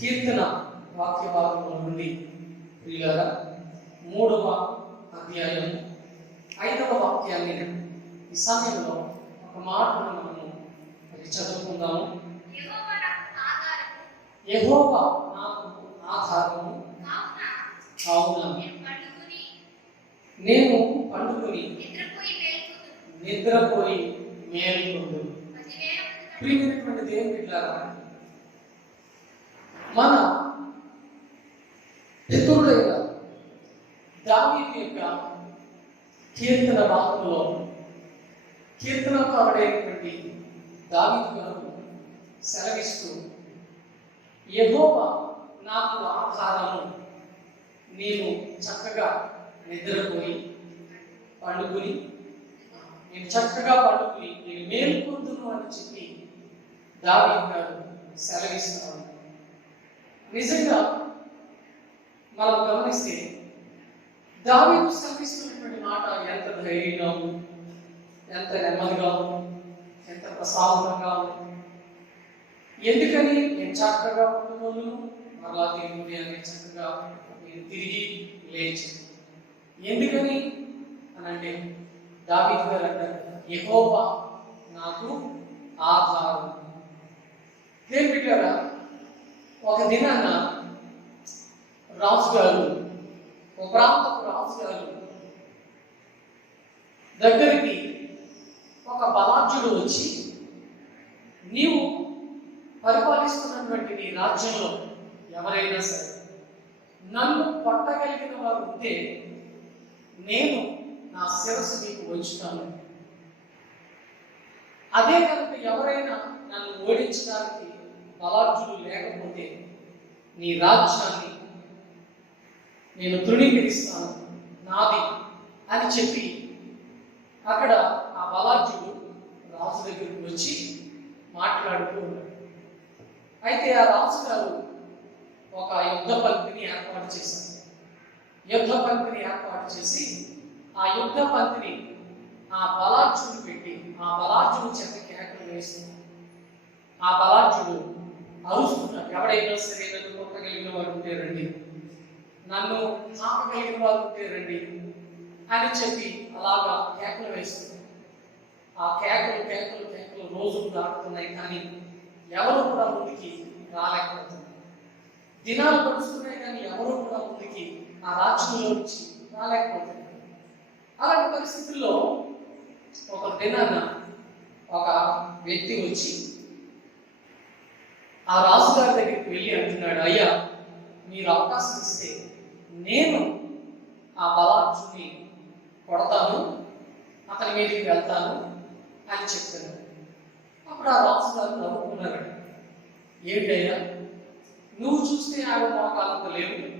కీర్తన వాక్య భాగంలో నుండి ప్రియులారా 3వ అధ్యాయం 5వ వాక్యాన్ని ఈ సమయంలో ఒక మాటను మనము చదువుకుందాము. యెహోవా నాకు ఆధారము కావున నేను పండుకొని నిద్రపోయి మేలుకొందును. ప్రియమైనటువంటి దేవుని బిడ్డలారా, మన పితరుడైన దావీదు యొక్క కీర్తన భాగంలో కీర్తనకారుడైనటువంటి దావీదు గారు సెలవిస్తూ, యెహోవా నాకు ఆధారము, నేను చక్కగా నిద్రపోయి పండుకుని నేను మేలుకొందును అని చెప్పి దావీదు గారు సెలవిస్తున్నాడు. నిజంగా మనం గమనిస్తే దావీదు సెలవిస్తున్నటువంటి మాట ఎంత ధైర్యంగా ఉంది, ఎంత నెమ్మదిగా ఉంది, ఎంత ప్రశాంతంగా ఉంది. ఎందుకని నేను చక్కగా పండుకోను, మరలా తిరిగి చక్కగా నేను తిరిగి లేచి. ఎందుకని అని అంటే దావీదు గారు అంటారు, యెహోవా నాకు ఆధారం. నేను బిడ్డారా, ఒక దినాన రాజుగారు, ఒక ప్రాంతపు రాజుగారు దగ్గరికి ఒక బలాఢ్యుడు వచ్చి, నీవు పరిపాలిస్తున్నటువంటి నీ రాజ్యంలో ఎవరైనా సరే నన్ను పట్టగలిగిన వారు ఉంటే నేను నా శిరస్సు నీకు వంచుతాను. అదే కనుక ఎవరైనా నన్ను ఓడించడానికి బలాఢ్యులు లేకపోతే నీ రాజ్యాన్ని నేను తృణీకరిస్తాను, నాది అని చెప్పి అక్కడ ఆ బలాఢ్యుడు రాజు దగ్గరికి వచ్చి మాట్లాడుతూ ఉన్నాడు. అయితే ఆ రాజు గారు ఒక యుద్ధ పంక్తిని ఏర్పాటు చేశారు. యుద్ధ పంక్తిని ఏర్పాటు చేసి ఆ యుద్ధ పంక్తిని ఆ బలాఢ్యుడు పెట్టి ఆ బలాఢ్యుడు చేత కేకలు వేస్తున్నారు. ఆ బలాఢ్యుడు అరుస్తున్నాడు, ఎవడైనా సరే నన్ను కొట్టగలిగిన వారు ఉంటే రండి, నన్ను తాకగలిగిన వారు ఉంటే రండి అని చెప్పి అలాగా కేకలు వేస్తున్నారు. ఆ కేకలు కేకలు కేకలు రోజులు దాటుతున్నాయి, కానీ ఎవరు కూడా ముందుకి రాలేకపోతున్నారు. దినాలు గడుస్తున్నాయి, కానీ ఎవరు కూడా ముందుకి ఆ రాజ్యంలో నుంచి రాలేకపోతున్నారు. అలాంటి పరిస్థితుల్లో ఒక దినాన ఒక వ్యక్తి వచ్చి ఆ రాజుగారి దగ్గరికి వెళ్ళి అంటున్నాడు, అయ్యా మీరు అవకాశం ఇస్తే నేను ఆ బలాఢ్యుని కొడతాను, అతని మీదకి వెళ్తాను అని చెప్తున్నాడు. అప్పుడు ఆ రాజుగారు నవ్వుకున్నాడు. ఏమిటయ్యా, నువ్వు చూస్తే ఆయన మోకాలంత లేవు,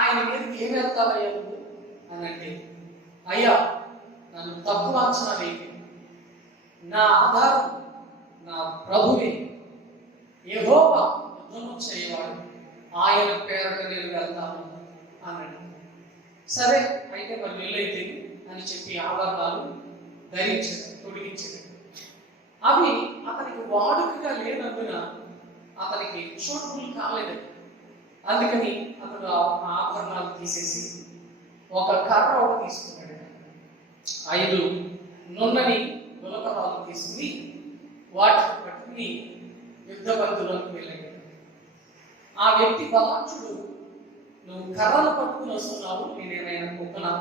ఆయన మీదకి ఏం వెళ్తావయ్యా నువ్వు అని అంటే, అయ్యా నన్ను తక్కువ అంచనా వేయి, నా ఆధారం నా ప్రభువే, యెహోవా యుద్ధము చేయవాడు, ఆయన పేరట నేను వెళ్తాను అన్నాడు. సరే అయితే మరి వెళ్ళైతే అని చెప్పి ఆభరణాలు ధరించాడు, తొడిగించాడు. అవి అతనికి వాడుకగా లేనందున అతనికి షూటబుల్ కాలేదు. అందుకని అతను ఆ ఆభరణాలు తీసేసి ఒక కర్ర ఒకటి తీసుకున్నాడు. 5 నున్నని గులకరాలు తీసుకుని వాటిని పట్టుకుని యుద్ధ బంధువులకు వెళ్ళాడు. ఆ వ్యక్తి బలాఢ్యుడు, నువ్వు కర్రలు పట్టుకుని వస్తున్నావు, నేనేమైనా కుక్కనా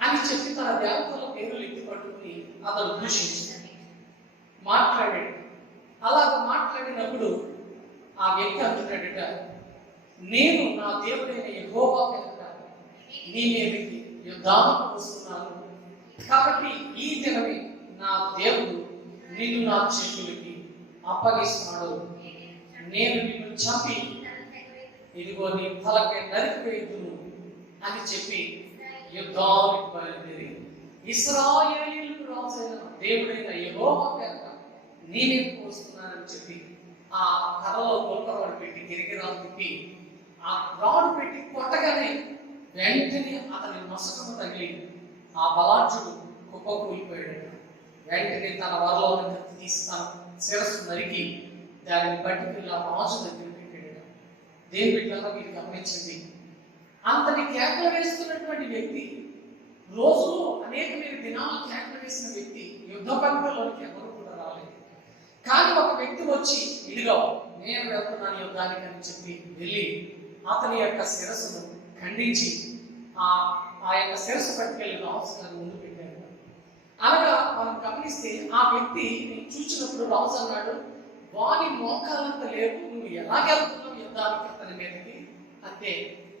అని చెప్పి తన దేవతల పేర్లు ఎత్తి పట్టుకుని అతను దూషించాడు, మాట్లాడాడు. అలాగ మాట్లాడినప్పుడు ఆ వ్యక్తి అంటున్నాడట, నేను నా దేవుడైన యెహోవా పేరట నీ మీదకి యుద్ధానికి వస్తున్నాను, కాబట్టి ఈ దినమే నా దేవుడు నిన్ను నా చేతులకి అప్పగిస్తున్నాడు, నేను నిన్ను చంపి ఇదిగో నీ తలకై నరికివేయుదును అని చెప్పి యుద్ధానికి బయలుదేరి ఇశ్రాయేలీయులకు రాజైన దేవుడైన యెహోవా పేరట నీ మీదకి వస్తున్నానని చెప్పి ఆ కర్రలో గొల్పరాడు పెట్టి గిరిగిరాలు తిప్పి ఆ రాడు పెట్టి కొట్టగానే వెంటనే అతని మసకము తగిలి ఆ బలాఢ్యుడు కుప్పకూలిపోయాడు. వెంటనే తన వరలో తీసి తన శిరస్సు నరికి దానిని పట్టుకుని ఆ రాజు దగ్గర పెట్టాడు. దేని బిడ్డగా మీరు గమనించండి. అంతటి కేకలు వేస్తున్నటువంటి వ్యక్తి, రోజులో అనేకమైన దినాలు కేకలు వేసిన వ్యక్తి యుద్ధ పంటలోకి ఎవరు కూడా రాలేదు. కానీ ఒక వ్యక్తి వచ్చి, ఇదిగో నేను వెళ్తున్నాను యుద్ధానికి అని చెప్పి వెళ్ళి అతని యొక్క శిరస్సును ఖండించి ఆ యొక్క శిరస్సు పట్టుకెళ్ళి రాజు గారి ముందు పెట్టాడు. అనగా మనం గమనిస్తే ఆ వ్యక్తి చూసినప్పుడు రాజు అన్నాడు, వాని మోకాలంత లేవు, నువ్వు ఎలాగెళ్తున్నావు యుద్ధానికి అతని మీదకి అంటే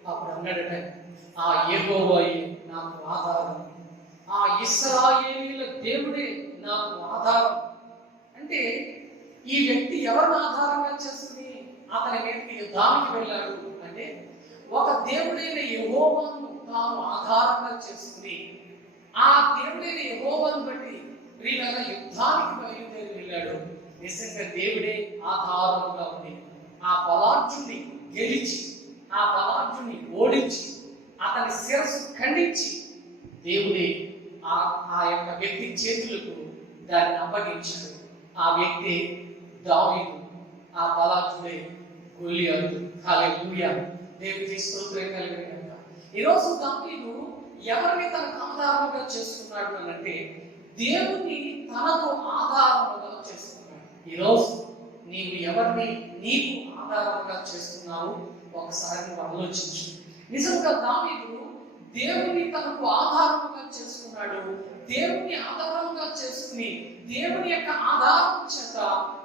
అప్పుడు అన్నాడట, ఆ యెహోవాయే నాకు ఆధారం, ఆ ఇశ్రాయేలీయుల దేవుడే నాకు ఆధారం. అంటే ఈ వ్యక్తి ఎవరిని ఆధారంగా చేసుకుని అతని మీదకి యుద్ధానికి వెళ్ళాడు అంటే ఒక దేవుడైన యెహోవాను తాను ఆధారంగా చేసుకుని ఆ దేవుడైన యెహోవాను బట్టి ప్రియులారా యుద్ధానికి బయలుదేరి వెళ్ళాడు. నిజంగా దేవుడే ఆధారంగా ఉంది. ఆ బలార్జుని గెలిచి ఆ బలార్జుని ఓడించి అతని శిరస్సు ఖండించి దేవుడే ఆ యొక్క వ్యక్తి చేతులకు దాన్ని అప్పగించాడు. ఆ వ్యక్తి దావీదు, ఆ బలార్జుడే గొల్లియాతు. హల్లెలూయా, దేవునికి స్తోత్రం కలుగును గాక. ఈరోజు దావీదు ఎవరిని తనకు ఆధారముగా చేసుకున్నాడు అని అంటే దేవుని తనకు ఆధారముగా చేసుకున్నాడు. ఈరోజు నీవు ఎవరిని నీకు ఆధారముగా చేస్తున్నావు ఒకసారి నువ్వు ఆలోచించు. నిజంగా దావీదు దేవుని తనకు ఆధారముగా చేసుకున్నాడు. దేవుని ఆధారంగా చేసుకుని దేవుని యొక్క ఆధారం చేత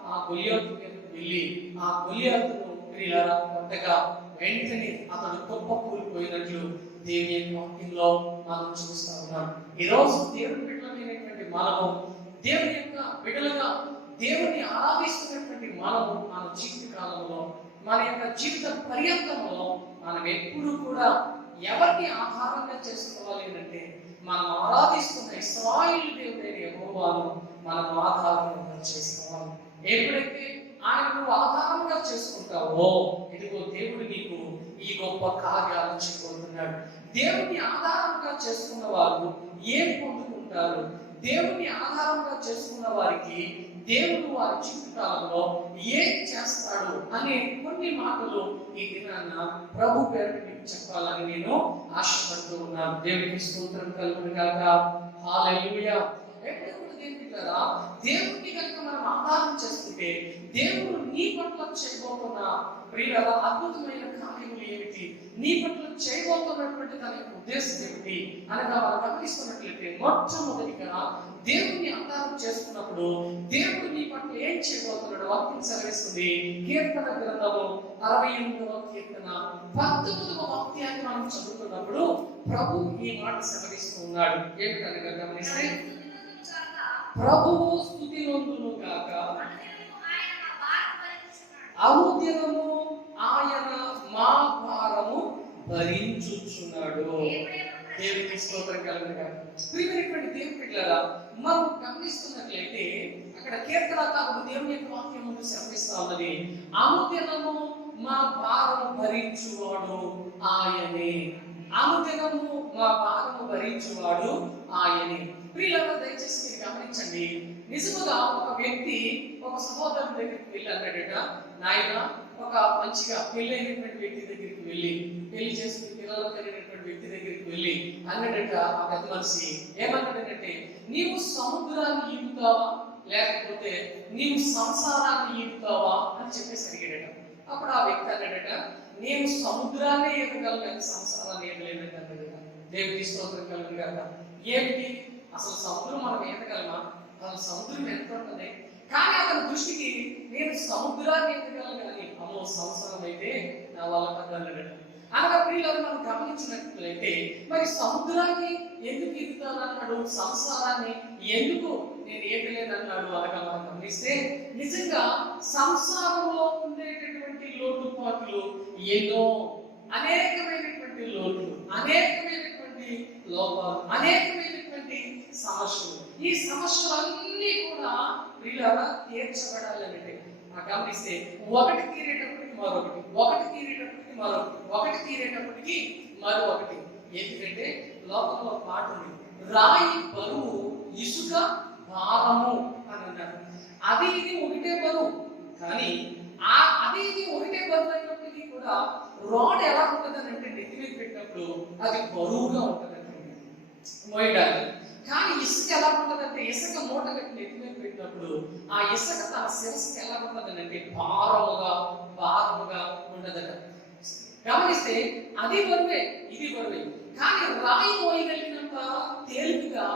ఆ గొల్లియాతు మీదకు వెళ్ళి ఆ గొల్లియాతును ప్రియులారా కొట్టగా వెంటనే అతడు గొప్ప కూలిపోయినట్లు దేవుని యొక్క వాక్యంలో మనం చూస్తా ఉన్నాం. ఈరోజు దేవుని బిడ్డలమైనటువంటి మనము, దేవుని యొక్క బిడ్డలుగా దేవుని ఆరాధిస్తున్నటువంటి మనము మన జీవిత కాలంలో, మన యొక్క జీవిత పర్యంతంలో మనం ఎప్పుడు కూడా ఎవరిని ఆధారంగా చేసుకోవాలి అంటే మనం ఆరాధిస్తున్న ఇశ్రాయేలు దేవుడైన యెహోవాను మనం ఆధారంగా చేసుకోవాలి. ఎప్పుడైతే ఆయన నువ్వు ఆధారంగా చేసుకుంటావో ఇదిగో దేవుడు నీకు ఈ గొప్ప కార్యాలు చేయబోతున్నాడు. దేవుని ఆధారంగా చేసుకున్న వారు ఏం పొందుకుంటారు, దేవుని ఆధారంగా చేసుకున్న వారికి దేవుడు వారి జీవితాలలో ఏం చేస్తాడు అనే కొన్ని మాటలు ఈ దినాన్న ప్రభు పేరు మీకు చెప్పాలని నేను ఆశపడుతూ ఉన్నాను. దేవునికి స్తోత్రం కలుగును గాక. హల్లెలూయా. దేవుడిని కనుక మనం ఆధారం చేసుకుంటే దేవుడు నీ పట్ల చేయబోతున్న ప్రియుల అద్భుతమైన కార్యములు ఏమిటి, నీ పట్ల చేయబోతున్నటువంటి తన యొక్క ఉద్దేశం ఏమిటి అనగా మనం గమనిస్తున్నట్లయితే మొట్టమొదటిగా దేవుడిని ఆధారం చేసుకున్నప్పుడు దేవుడు నీ పట్ల ఏం చేయబోతున్నాడు వాక్యం సెలవిస్తుంది. కీర్తన గ్రంథము 68వ కీర్తన 19వ వాక్యాన్ని మనం చదువుతున్నప్పుడు ప్రభు ఈ మాట సెలవిస్తూ ఉన్నాడు. ఏమిటనగా గమనిస్తే, ప్రభువు స్తుతి నొందును గాక, అనుదినము ఆయన మా భారము భరించుచున్నాడు. దేవునికి స్తోత్రం కలుగును గాక. ప్రియమైనటువంటి దేవుని బిడ్డలారా, మనం గమనిస్తున్నట్లయితే అక్కడ కీర్తనకారుడు దేవుని యొక్క వాక్యం ముందు సెలవిస్తా ఉన్నది, అనుదినము మా భారము భరించువాడు ఆయనే. అనుదినము మా భారము భరించువాడు ఆయనే. ప్రియులారా, దయచేసి మీరు గమనించండి. నిజముగా ఒక వ్యక్తి ఒక సహోదరుని దగ్గరికి వెళ్ళి అన్నాడట, నాయన ఒక మంచిగా పెళ్ళైనటువంటి వ్యక్తి దగ్గరికి వెళ్ళి, పెళ్లి చేసుకుని పిల్లలు కలిగినటువంటి వ్యక్తి దగ్గరికి వెళ్ళి అన్నాడట ఆ పెద్ద మనిషి. ఏమన్నాడంటే, నీవు సముద్రాన్ని ఈదుతావా లేకపోతే నీవు సంసారాన్ని ఈదుతావా అని చెప్పేసి అడిగాడట. అప్పుడు ఆ వ్యక్తి అన్నాడట, నేను సముద్రాన్ని ఈదగలను కానీ సంసారాన్ని ఈదలేనని అన్నాడట. దేవునికి స్తోత్రం కలుగును గాక. ఏమిటి అసలు సముద్రం మనం ఈదగలమా? అసలు సముద్రం ఎంత ఉంటుంది? కానీ అతని దృష్టికి నేను సముద్రాన్ని ఈదగలను కానీ అమ్మో సంసారం అయితే నా వల్ల కదలడు అనగా ప్రియులను మనం గమనించినట్లయితే మరి సముద్రాన్ని ఎందుకు ఈదుతానన్నాడు, సంసారాన్ని ఎందుకు నేను ఈదలేనన్నాడు అనగా మనం గమనిస్తే నిజంగా సంసారంలో ఉండేటటువంటి లోటుపాట్లు ఎన్నో, అనేకమైనటువంటి లోట్లు, అనేకమైనటువంటి లోపాలు, అనేకమైనటువంటి సమస్యలు. ఈ సమస్యలన్నీ కూడా ప్రియులారా తీర్చబడాలంటే గమనిస్తే ఒకటి తీరేటప్పటికి మరొకటి, ఒకటి తీరేటప్పటికి మరొకటి, ఒకటి తీరేటప్పటికి మరొకటి. ఎందుకంటే లోకంలో పాట ఉంది, రాయి బరువు ఇసుక భారము అని అన్నారు. అది ఇది ఒకటే బరువు, కానీ అది ఇది ఒకటే బరువు అయినప్పటికీ కూడా కూడా రాడ్ ఎలా ఉంటుంది అంటే నెత్తి మీద పెట్టినప్పుడు అది బరువుగా ఉంటుంది మోయడానికి. కానీ ఇసుక ఎలా ఉంటుందంటే ఇసుక మూట కట్టి నెత్తి మీద పెట్టినప్పుడు ఆ ఇసుక తన శిరస్సుకి ఎలా ఉంటుందని అంటే భారముగా ఉండదట. గమనిస్తే అది బరువే, ఇది బరువే. కానీ రాయి మోయగలిగినంత తేలికగా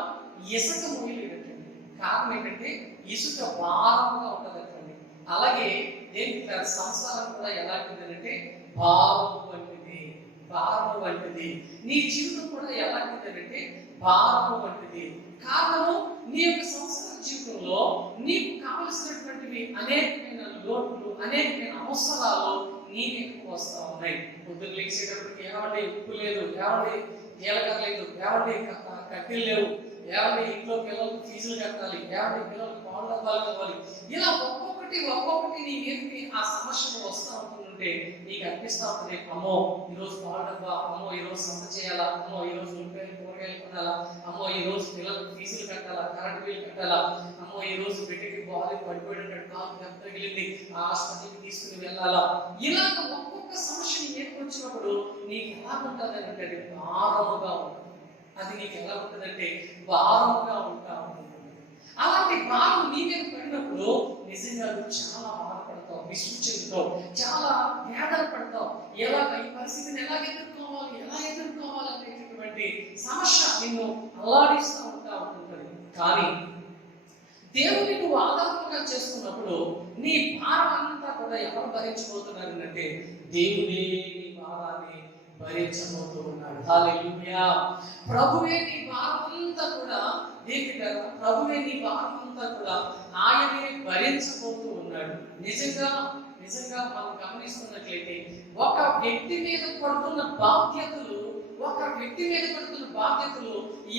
ఇసుక మోయలేదటండి. కారణం ఏంటంటే ఇసుక భారముగా ఉంటుందటండి. అలాగే దేనికి సంసారం కూడా ఎలాంటిదంటే భారము వంటిది. నీ జీవితం కూడా ఎలాంటిదంటే భారము వంటిది. కారణము నీ యొక్క సంసార జీవితంలో నీకు కావలసినటువంటివి అనేకమైన లోట్లు, అనేకమైన అవసరాలు నీ మీదకు వస్తా ఉన్నాయి. పొద్దున్న లేచేటప్పటికి ఏమంటే ఉప్పు లేదు, ఏమంటే జీలకర్ర లేదు, ఏమంటే కట్టెలు లేవు, ఏమంటే ఇంట్లో పిల్లలకు ఫీజులు కట్టాలి, ఏమంటే పిల్లలకు పాలు డబ్బాలు కావాలి. ఇలా ఒక్కొక్కటి నీ మీదకి ఆ సమస్యలు వస్తూ ఉంటుంటే నీకు అనిపిస్తూ ఉంటుంది, అమ్మో ఈరోజు పాలు డబ్బా, అమ్మో ఈరోజు సంత చేయాలా, అమ్మో ఈరోజు ఉల్లిపాయలు కూరగాయలు కొనాలా, అమ్మో ఈరోజు పిల్లలకు ఫీజులు కట్టాలా, కరెంట్ బిల్లు కట్టాలా, అమ్మో ఈరోజు బిడ్డకి బాగా పడిపోయేటట్టు కాలు దెబ్బ తగిలింది, ఆ హాస్పిటల్కి తీసుకుని వెళ్ళాలా. ఇలాగ ఒక్కొక్క సమస్య నీ మీదకి వచ్చినప్పుడు నీకు ఎలా ఉంటుంది అంటే అది భారముగా ఉంటుంది. అది నీకు ఎలా ఉంటుందంటే భారముగా ఉంటా ఉంటుంది. అలాంటి భారం నీ మీద పడినప్పుడు నిజంగా నువ్వు చాలా బాధపడతావు, విసుగు చెందుతావు, చాలా వేదన పడతావు. ఈ పరిస్థితిని ఎలా ఎదుర్కోవాలి అనేటటువంటి సమస్య నిన్ను అల్లాడిస్తూ ఉంటుంది. కానీ దేవుని నువ్వు ఆధారంగా చేసుకున్నప్పుడు నీ భారం అంతా కూడా ఎవరు భరించబోతున్నారు అంటే దేవుడే నీ భారాన్ని భరించబోతూ ఉన్నాడు. హల్లెలూయా. ప్రభువే నీ భారం అంతా కూడా ఆయనే భరించబోతూ ఉన్నాడు. నిజంగా మనం గమనిస్తున్నట్లయితే ఒక వ్యక్తి మీద పడుతున్న బాధ్యతలు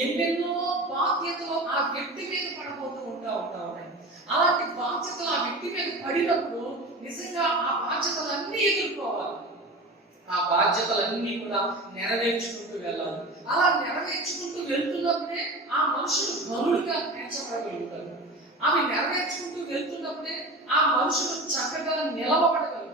ఎన్నెన్నో బాధ్యతలు ఆ వ్యక్తి మీద పడబోతూ ఉంటాయి. అలాంటి బాధ్యతలు ఆ వ్యక్తి మీద పడినప్పుడు నిజంగా ఆ బాధ్యతలన్నీ ఎదుర్కోవాలి. ఆ బాధ్యతలన్నీ కూడా నెరవేర్చుకుంటూ వెళ్ళాలి. అలా నెరవేర్చుకుంటూ వెళ్తున్నప్పుడే ఆ మనుషులు గనుడిగా పెంచబడగలుగుతారు. అవి నెరవేర్చుకుంటూ వెళ్తున్నప్పుడే ఆ మనుషులు చక్కగా నిలవబడగలుగుతారు.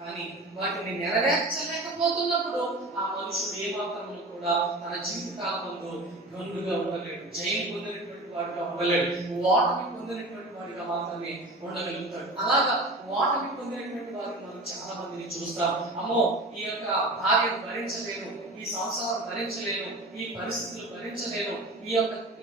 కానీ వాటిని నెరవేర్చలేకపోతున్నప్పుడు ఆ మనుషుడు ఏమాత్రము కూడా తన జీవితకాలంలో గనుడుగా ఉండలేడు. జయం పొందినటువంటి వాడిగా ఉండలేడు. ఓటమి పొందినటువంటి వాడిగా మాత్రమే ఉండగలుగుతాడు. అలాగా ఓటమి పొందినటువంటి వారికి మనం చాలా మందిని చూస్తాం. అమ్మో ఈ యొక్క భార్యను భరించలేను, ఈ సంసారం భరించలేను, ఈ పరిస్థితులు భరించలేను, ఈ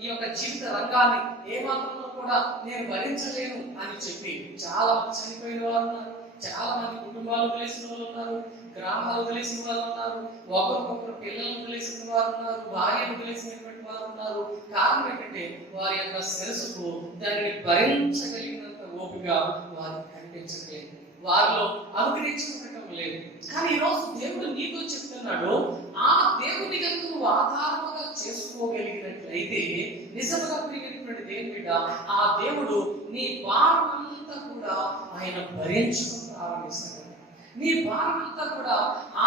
యొక్క జీవిత రంగాన్ని ఏమాత్రంలో కూడా నేను భరించలేను అని చెప్పి చాలా మంది చనిపోయిన వారు ఉన్నారు. చాలా మంది కుటుంబాలు వదిలేసిన వాళ్ళు ఉన్నారు, గ్రామాలు వదిలేసిన వాళ్ళు ఉన్నారు, ఒకరికొకరు పిల్లలు వదిలేసిన వారు ఉన్నారు, భార్యను వదిలేసినటువంటి వారు ఉన్నారు. కారణం ఏంటంటే వారి యొక్క శిరస్సుకు దానిని భరించగలిగినంత ఓపిక వారు కనిపించట్లేదు, వారిలో అనుగ్రహించడం లేదు. కానీ ఈరోజు దేవుడు నీతో చెప్తున్నాడు, ఆ దేవుని కనుక నువ్వు ఆధారముగా చేసుకోగలిగినట్లయితే నిజంగా ప్రియమైనటువంటి దేవుని బిడ్డ, ఆ దేవుడు నీ భారం అంతా కూడా ఆయన భరించడం ప్రారంభిస్తాడు. నీ భారం అంతా కూడా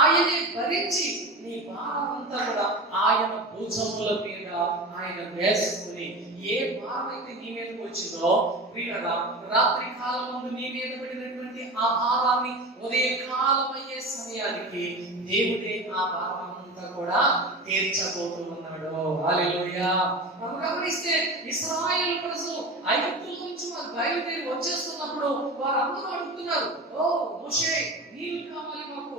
ఆయనే భరించి నీ భారం అంతా కూడా ఆయన భుజముల మీద ఆయన వేసుకుని, ఏ భారం అయితే నీ మీదకి వచ్చిందో ప్రియుడా, రాత్రి కాలం ముందు నీ మీద పడినటువంటి ఆ భారాన్ని ఉదయకాలం అయ్యే సమయానికి దేవుడే ఆ భారం అంతా కూడా తీర్చబోతూ ఉన్నాడు. హల్లెలూయా. మనం గమనిస్తే ఇశ్రాయేలు ప్రజలు ఐగుప్తు నుంచి వారు బయలుదేరి వచ్చేస్తున్నప్పుడు వారందరూ అడుగుతున్నారు, ఓ మోషే నీళ్లు కావాలి మాకు,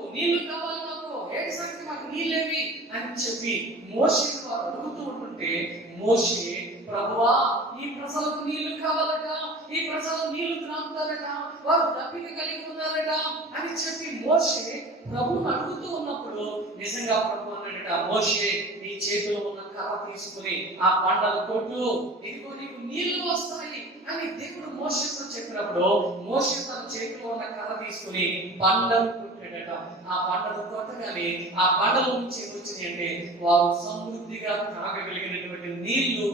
ఏటి సంగతి మాకు నీళ్ళేవి అని చెప్పి మోషేని వారు అడుగుతూ ఉంటుంటే, మోషే ప్రభువా ఈ ప్రజలకు నీళ్లు కావాలట, ఈ ప్రజలు నీళ్లు త్రాగుతారట, వారు దప్పిక కలిగి ఉన్నారట అని చెప్పి మోషే ప్రభువును అడుగుతూ ఉన్నప్పుడు నిజంగా ప్రభు అన్నాడట, మోషే నీ చేతిలో ఉన్న కర్ర తీసుకుని ఆ బండలు కొట్టు, ఇదిగో నీకు నీళ్లు వస్తాయి అని దేవుడు మోషేతో చెప్పినప్పుడు మోషే తన చేతిలో ఉన్న కర్ర తీసుకుని బండలు కొట్టాడట. ఆ బండలు కొట్టగానే ఆ బండల నుంచి ఏమొచ్చింది అంటే వారు సమృద్ధిగా తాగగలిగినటువంటి నీళ్లు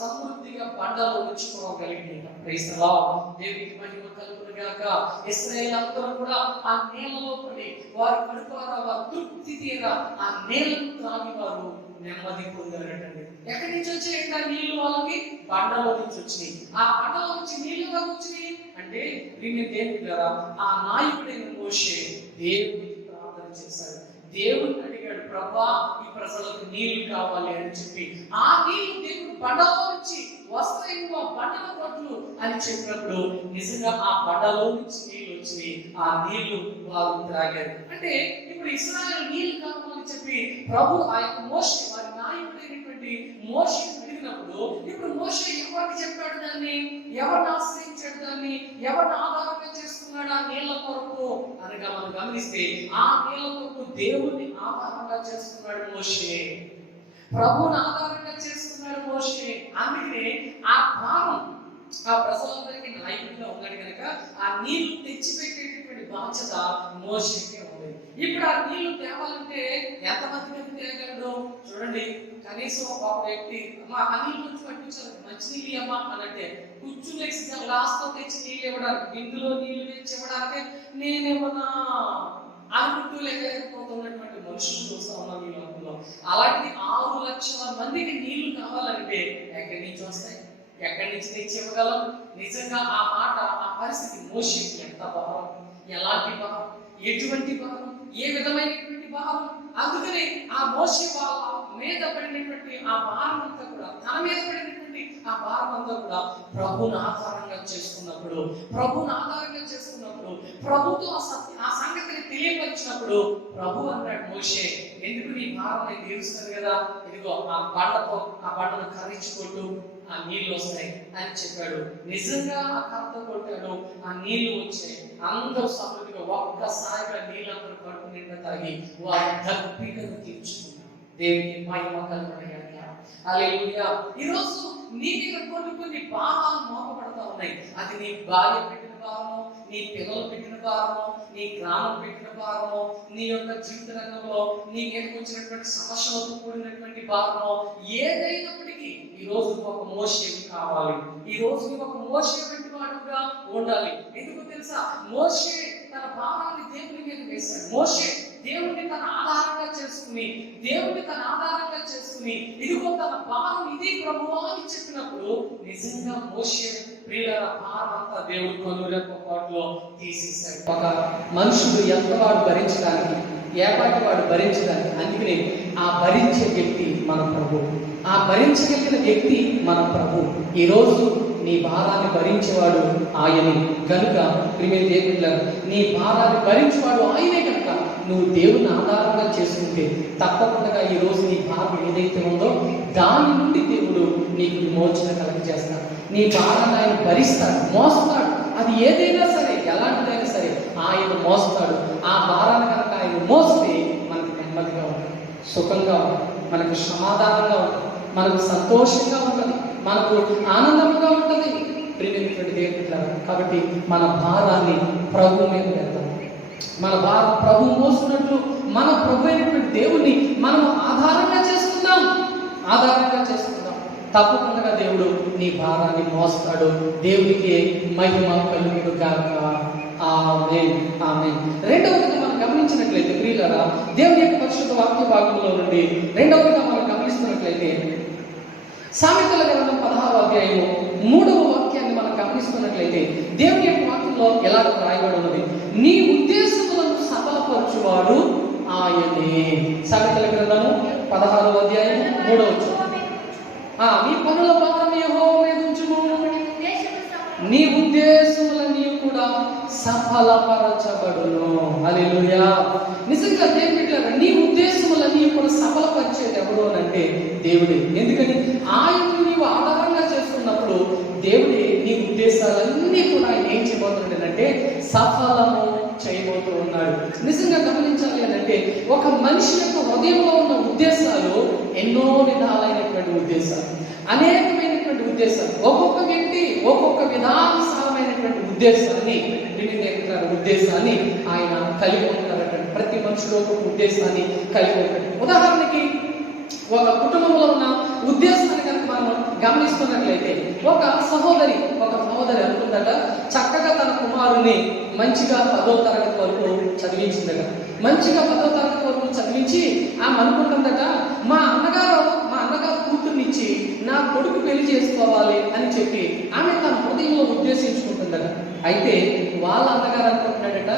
సమృద్ధిగా బండలో ఉంచుకోగలిగిన. Praise the lord. దేవునికి మహిమ కలుగును గాక. ఇశ్రాయేలు అందరూ కూడా ఆ నీళ్ళలో పడి వారి కడుపారా, వారు తృప్తి తీరా ఆ నీళ్లను త్రాగి వారు నెమ్మది పొందారటండి. ఎక్కడి నుంచి వచ్చాయి ఆ నీళ్లు? వాళ్ళకి బండలో నుంచి వచ్చినాయి. ఆ బండలో నుంచి నీళ్లు వచ్చినాయి అంటే వీరిని దేవుడు ద్వారా ఆ నాయకుడైన మోషే దేవుడికి దేవుడు అడిగాడు, ప్రభా ఈ ప్రజలకు నీళ్లు కావాలి అని చెప్పి. ఆ నీళ్లు దేవుడు బండలో నుంచి వస్తాయి, ఆ బండల కొట్లు అని చెప్పినప్పుడు నిజంగా ఆ బండలో నుంచి నీళ్లు వచ్చినాయి. ఆ నీళ్లు వారు త్రాగారు. అంటే ఇప్పుడు ఇశ్రాయేలు నీళ్లు కావాలని చెప్పి ప్రభు ఆ యొక్క మోషే, వారి నాయకుడైనటువంటి మోషే అడిగినప్పుడు ఇప్పుడు మోషే ఎవరికి చెప్పాడు దాన్ని, ఎవరిని ఆశ్రయించాడు దాన్ని, ఎవరిని ఆధారంగా చేసుకున్నాడు ఆ నీళ్ల కొరకు అనగా మనం గమనిస్తే ఆ నీళ్ల కొరకు దేవుడిని ఆధారంగా చేసుకున్నాడు మోషే, ప్రభువుని ఆధారంగా చేసుకున్నాడు మోషే. అందుకనే ఆ భారం ఆ ప్రజలందరికీ నాయకుడిగా ఉన్నాడు కనుక ఆ నీళ్లు తెచ్చిపెట్టేటటువంటి బాధ్యత మోషేకే ఉంది. ఇప్పుడు ఆ నీళ్లు తేవాలంటే ఎంతమందికి తేగలడు చూడండి. కనీసం ఒక వ్యక్తి అమ్మా ఆ నీళ్ళు వచ్చి పట్టించాలి, మంచి నీళ్ళు అమ్మా అనంటే కూర్చుని గ్లాస్ తో తెచ్చి నీళ్ళు ఇవ్వడానికి, బిందులో నీళ్లు తెచ్చి ఇవ్వడానికి నేనేమన్నా అనుకుంటూ లేకపోతున్నటువంటి మనుషులు చూస్తా ఉన్నాం ఈ లోకంలో. అలాంటి 6 లక్షల మందికి నీళ్లు కావాలంటే ఎక్కడి నుంచి వస్తాయి, ఎక్కడి నుంచి తెచ్చి ఇవ్వగలం? నిజంగా ఆ మాట, ఆ పరిస్థితి మోషేకి ఎంత భారం, ఎలాంటి భారం, ఎటువంటి భారం, ఏ విధమైనటువంటి భారం. అందుకనే ఆ మోషే వాళ్ళ మీద పడినటువంటి ఆ భారం అంతా కూడా, తన మీద పడినటువంటి ఆ భారం అంతా కూడా ప్రభువుని ఆధారంగా చేసుకున్నప్పుడు, ప్రభువుని ఆధారంగా చేసుకున్నప్పుడు, ప్రభుతో ఆ సంగతిని తెలియపరిచినప్పుడు ప్రభు అన్నాడు, మోషే ఎందుకు నీ భారం నేను తీరుస్తాను కదా, ఇదిగో ఆ బండను కరిగించుకోట్టు, ఆ నీళ్లు వస్తాయి అని చెప్పాడు. నిజంగా ఆ కర్త కొట్టాడు, ఆ నీళ్లు వచ్చాయి. అందరూ సమృద్ధిగా ఒక్కసారిగా నీళ్ళందరూ కడుపు నిండా తాగి వారి దప్పికను తీర్చుకున్నారు. దేవునికి మహిమ కలుగును గాక. హల్లెలూయా. ఈరోజు నీ మీద కొన్ని భారాలు మోపబడతా ఉన్నాయి. అది నీ భార్య పెట్టిన భారము, నీ పిల్లలు పెట్టిన భారము, నీ గ్రామం పెట్టిన భారము, నీ యొక్క జీవిత రంగంలో నీ మీదకి వచ్చినటువంటి సమస్యలతో కూడినటువంటి భారము, ఏదైనప్పటికీ ఈ రోజు ఒక మోషే కావాలి. ఈ రోజు ఒక మోషే వంటి వాడుగా ఉండాలి. ఎందుకు తెలుసా? మోషే తన భారాన్ని దేవుని మీద వేశాడు. మోషే దేవుడిని తన ఆధారంగా చేసుకుని, ఇదిగో తన భారం ఇది ప్రభువా అని చెప్పినప్పుడు నిజంగా మోషే ప్రియుల భారం అంతా దేవుడు కనురెప్పపాటులో తీసేశాడు. ఒక మనుషుడు ఎంతవాడు భరించడానికి, ఏపాటి వాడు భరించడానికి, అందుకనే ఆ భరించే వ్యక్తి మన ప్రభు, ఆ భరించగలిగిన వ్యక్తి మన ప్రభు. ఈరోజు నీ భారాన్ని భరించేవాడు ఆయనే కనుక ప్రియమైన దేవుళ్ళారా, నీ భారాన్ని భరించేవాడు ఆయనే కనుక నువ్వు దేవుని ఆధారంగా చేసుకుంటే తప్పకుండా ఈరోజు నీ భారం ఏదైతే ఉందో దాని నుండి దేవుడు నీకు విమోచన కలుగజేస్తాడు. నీ భారాన్ని ఆయన భరిస్తాడు, మోస్తాడు. అది ఏదైనా సరే, ఎలాంటిదైనా సరే ఆయన మోస్తాడు. ఆ భారాన్ని కనుక ఆయన మోస్తే మనకు నెమ్మదిగా ఉంటుంది, సుఖంగా ఉంటుంది, మనకు సమాధానంగా ఉంటుంది, మనకు సంతోషంగా ఉంటుంది, మనకు ఆనందంగా ఉంటుంది. ప్రియమైనటువంటి దేవుళ్ళారా, కాబట్టి మన భారాన్ని ప్రభు మీద పెడతాం. మన భారం ప్రభు మోస్తున్నట్లు మన ప్రభు అయినటువంటి దేవుణ్ణి మనం ఆధారంగా చేసుకుందాం. తప్పకుండా దేవుడు నీ భారాన్ని మోస్తాడు. దేవునికి మహిమ కలుగును గాక. ఆమేన్, ఆమేన్. రెండవదిగా మనం గమనించినట్లయితే ప్రియులారా, దేవుని యొక్క పరిశుద్ధ వాక్య భాగంలో నుండి రెండవదిగా మనం గమనిస్తున్నట్లయితే సామెతల గ్రంథం 16వ అధ్యాయము 3వ వాక్యాన్ని మనం గమనిస్తున్నట్లయితే దేవుని యొక్క వాక్యంలో ఎలా రాయబడి ఉన్నది, నీ ఉద్దేశములను సఫలపరచువాడు ఆయనే. సామెతల గ్రంథము 16వ అధ్యాయము 3వ వచనం. నీ పనుల భారం యెహోవా మీద ఉంచుము, నీ ఉద్దేశములన్నీ కూడా సఫలపరచబడును. హల్లెలూయా. నిజంగా దేవుని బిడ్డలారా, నీ ఉద్దేశములన్నీ కూడా సఫలపరిచేది ఎవరు అంటే దేవుడే. ఎందుకని ఆయనను నీవు ఆధారంగా చేసుకున్నప్పుడు దేవుడే నీ ఉద్దేశాలన్నీ కూడా ఆయన ఏం చేయబోతున్నాడంటే సఫలము చేయబోతూ ఉన్నాడు. నిజంగా గమనించాలి అంటే ఒక మనిషి యొక్క హృదయంలో ఉన్న ఉద్దేశాలు ఎన్నో విధాలైనటువంటి ఉద్దేశాలు, అనేకమైనటువంటి ఉద్దేశాలు. ఒక్కొక్క వ్యక్తి ఒక్కొక్క విధానమైనటువంటి ఉద్దేశాన్ని ఆయన కలిగి ఉంటారట. ప్రతి మనుషుడు ఒక్కొక్క ఉద్దేశాన్ని కలిగి ఉంటాడు. ఉదాహరణకి ఒక కుటుంబంలో ఉన్న ఉద్దేశాన్ని కనుక మనం గమనిస్తున్నట్లయితే ఒక సహోదరి అనుకుందట, చక్కగా తన కుమారుని మంచిగా 10వ తరగతి వరకు చదివించిందట. మంచిగా 10వ తరగతి వరకు చదివించి ఆమె అనుకుంటుందట, మా అన్నగారు కూతుర్నిచ్చి నా కొడుకు పెళ్లి చేసుకోవాలి అని చెప్పి ఆమె తన హృదయంలో ఉద్దేశించుకుంటుందట. అయితే వాళ్ళ అన్నగారు అనుకుంటున్నాడట,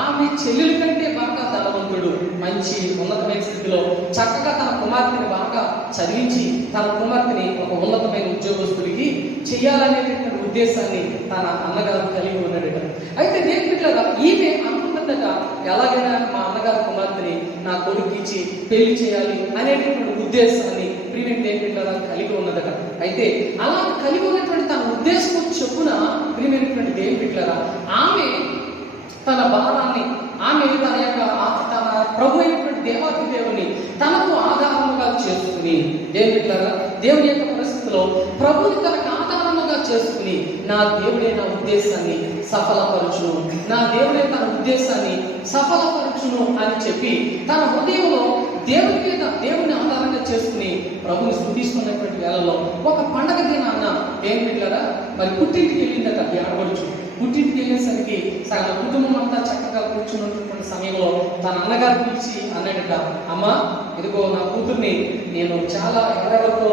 ఆమె చెల్లెల కంటే బాగా ధనవంతుడు, మంచి ఉన్నతమైన స్థితిలో చక్కగా తన కుమార్తెని బాగా చదివించి తన కుమార్తెని ఒక ఉన్నతమైన ఉద్యోగస్తుడికి చేయాలనేటటువంటి ఉద్దేశాన్ని తన అన్నగారు కలిగి ఉన్నాడట. అయితే నేను బిడ్డలారా, ఈమె అనుకుంటుందట, ఎలాగైనా మా అన్నగారు కుమార్తెని నా కొడుకు ఇచ్చి పెళ్లి చేయాలి అనేటటువంటి ఉద్దేశాన్ని ప్రియమైన దేవుని బిడ్డలారా కలిగి ఉన్నదట. అయితే అలా కలిగి ఉన్నటువంటి తన ఉద్దేశం చెప్పున ప్రియమైనటువంటి దేవుని బిడ్డలారా, ఆమె తన భారాన్ని, ఆమె తన ప్రభు అయినటువంటి దేవాది దేవుని తనకు ఆధారముగా చేసుకుని, దేవుని బిడ్డలారా దేవుని యొక్క పరిస్థితిలో ప్రభుని తనకు ఆధారముగా చేసుకుని, నా దేవుడే నా ఉద్దేశాన్ని సఫలపరచును, నా దేవుడే తన ఉద్దేశాన్ని సఫలపరచును అని చెప్పి తన హృదయంలో దేవుని మీద దేవుని ఆధారంగా చేసుకుని ప్రభుని స్తుతిస్తున్నటువంటి వేళలో ఒక పండగ దినాన్న ఏం బిడ్డలారా మరి పుట్టింటికి వెళ్ళిందట ఆడపడుచు. పుట్టింటికి వెళ్ళేసరికి సగం కుటుంబం అంతా చక్కగా కూర్చున్నటువంటి సమయంలో తన అన్నగారు పిలిచి అన్నాడట, అమ్మ ఇదిగో నా కూతుర్ని నేను చాలా ఎవరెవరితో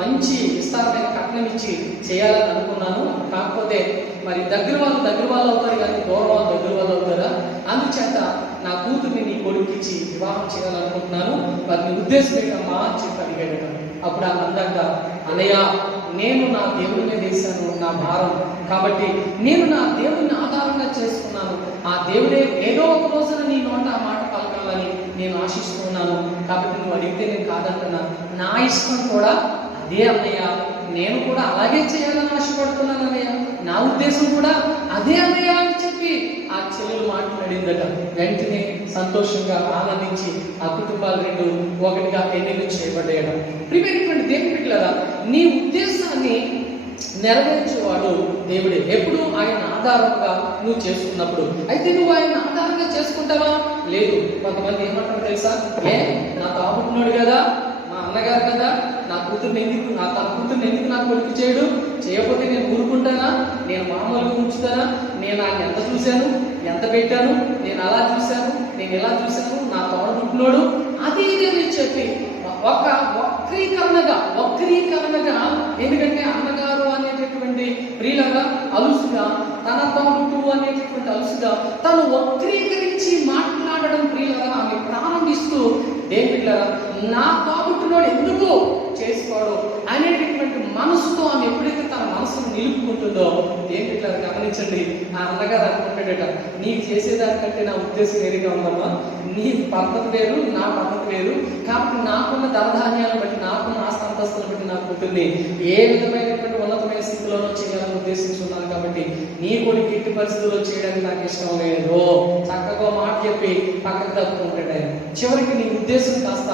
మంచి విస్తారమైన కట్నం ఇచ్చి చేయాలని అనుకున్నాను, కాకపోతే మరి దగ్గర వాళ్ళు అవుతారు కానీ దూరం వాళ్ళు దగ్గర వాళ్ళు అవుతారా, అందుచేత నా కూతుర్ని నీ కొడుకు ఇచ్చి వివాహం చేయాలనుకుంటున్నాను, మరి నీ ఉద్దేశం ఏంటమ్మా అని చెప్పి అడిగాడట. అప్పుడు ఆ అందంట, అన్నయ్య నేను నా దేవుని మీద వేశాను నా భారం, కాబట్టి నేను నా దేవుడిని ఆధారంగా చేసుకున్నాను, ఆ దేవుడే ఏదో ఒక రోజున నీ నోట ఆ మాట పలకాలని నేను ఆశిస్తున్నాను, కాబట్టి నువ్వు అడిగితే నేను కాదంటున్నా, నా ఇష్టం కూడా అదే అన్నయ్య, నేను కూడా అలాగే చేయాలని ఆశపడుతున్నాను అన్నయ్య, నా ఉద్దేశం కూడా అదే అన్నయ్య అని చెప్పి ఆ చెల్లెలు మాట్లాడిందట. వెంటనే సంతోషంగా ఆనందించి ఆ కుటుంబాలు రెండు ఒకటిగా ఎన్నికలు చేయబడ్డాయట. ప్రియమైనటువంటి దేవుని బిడ్డలారా, నీ ఉద్దేశాన్ని నెరవేర్చేవాడు దేవుడే, ఎప్పుడు ఆయన ఆధారంగా నువ్వు చేసుకున్నప్పుడు. అయితే నువ్వు ఆయన ఆధారంగా చేసుకుంటావా? లేదు. కొంతమంది ఏమంటారు తెలుసా, నా తాగుతున్నాడు కదా, మా అన్నగారు కదా, తన కూతుర్ని ఎందుకు నా కొడుకు చేయడు, చేయకపోతే నేను ఊరుకుంటానా, నేను మామూలుగా ఉంచుతానా, నేను ఆయన ఎంత చూశాను, ఎంత పెట్టాను, నేను అలా చూశాను, నేను ఎలా చూశాను, నా తోడబుట్టినోడు అది ఇదేని చెప్పి ఒక వక్రీకరణగా ఎందుకంటే అన్నగారు అనేటటువంటి ప్రియులగా అలుసుగా, తన తోడు అనేటటువంటి అలుసుగా తను వక్రీకరించి మాట్లాడడం ప్రియులగా ఆమె ప్రారంభిస్తూ, దేవుడిలా నా తోబుట్టునోడు ఎందుకు చేసుకోడు అనేటటువంటి మనసుతో ఆమె ఎప్పుడైతే తన మనసును నిలుపుకుంటుందో, దేవుడిలా గమనించండి, ఆ అన్నగారు అనుకుంటాడట, నీకు చేసేదానికంటే నా ఉద్దేశం వేరుగా ఉందమ్మా, నీ పద్ధతి వేరు, నా పద్ధతి వేరు, కాబట్టి నాకున్న ధనధాన్యాలను బట్టి, నాకున్న ఆస్తంతస్తులను బట్టి నా కూతుర్ని ఏ విధమైనటువంటి ఉన్నతమైన స్థితిలోనూ చేయాలని ఉద్దేశించున్నాను, కాబట్టి నీ కొడుకు ఎట్టి పరిస్థితుల్లో చేయడానికి నాకు ఇష్టం లేదు, చక్కగా మాట చెప్పి పక్కకు తప్పుకుంటాడు. చివరికి నీ ఉద్దేశం కాస్త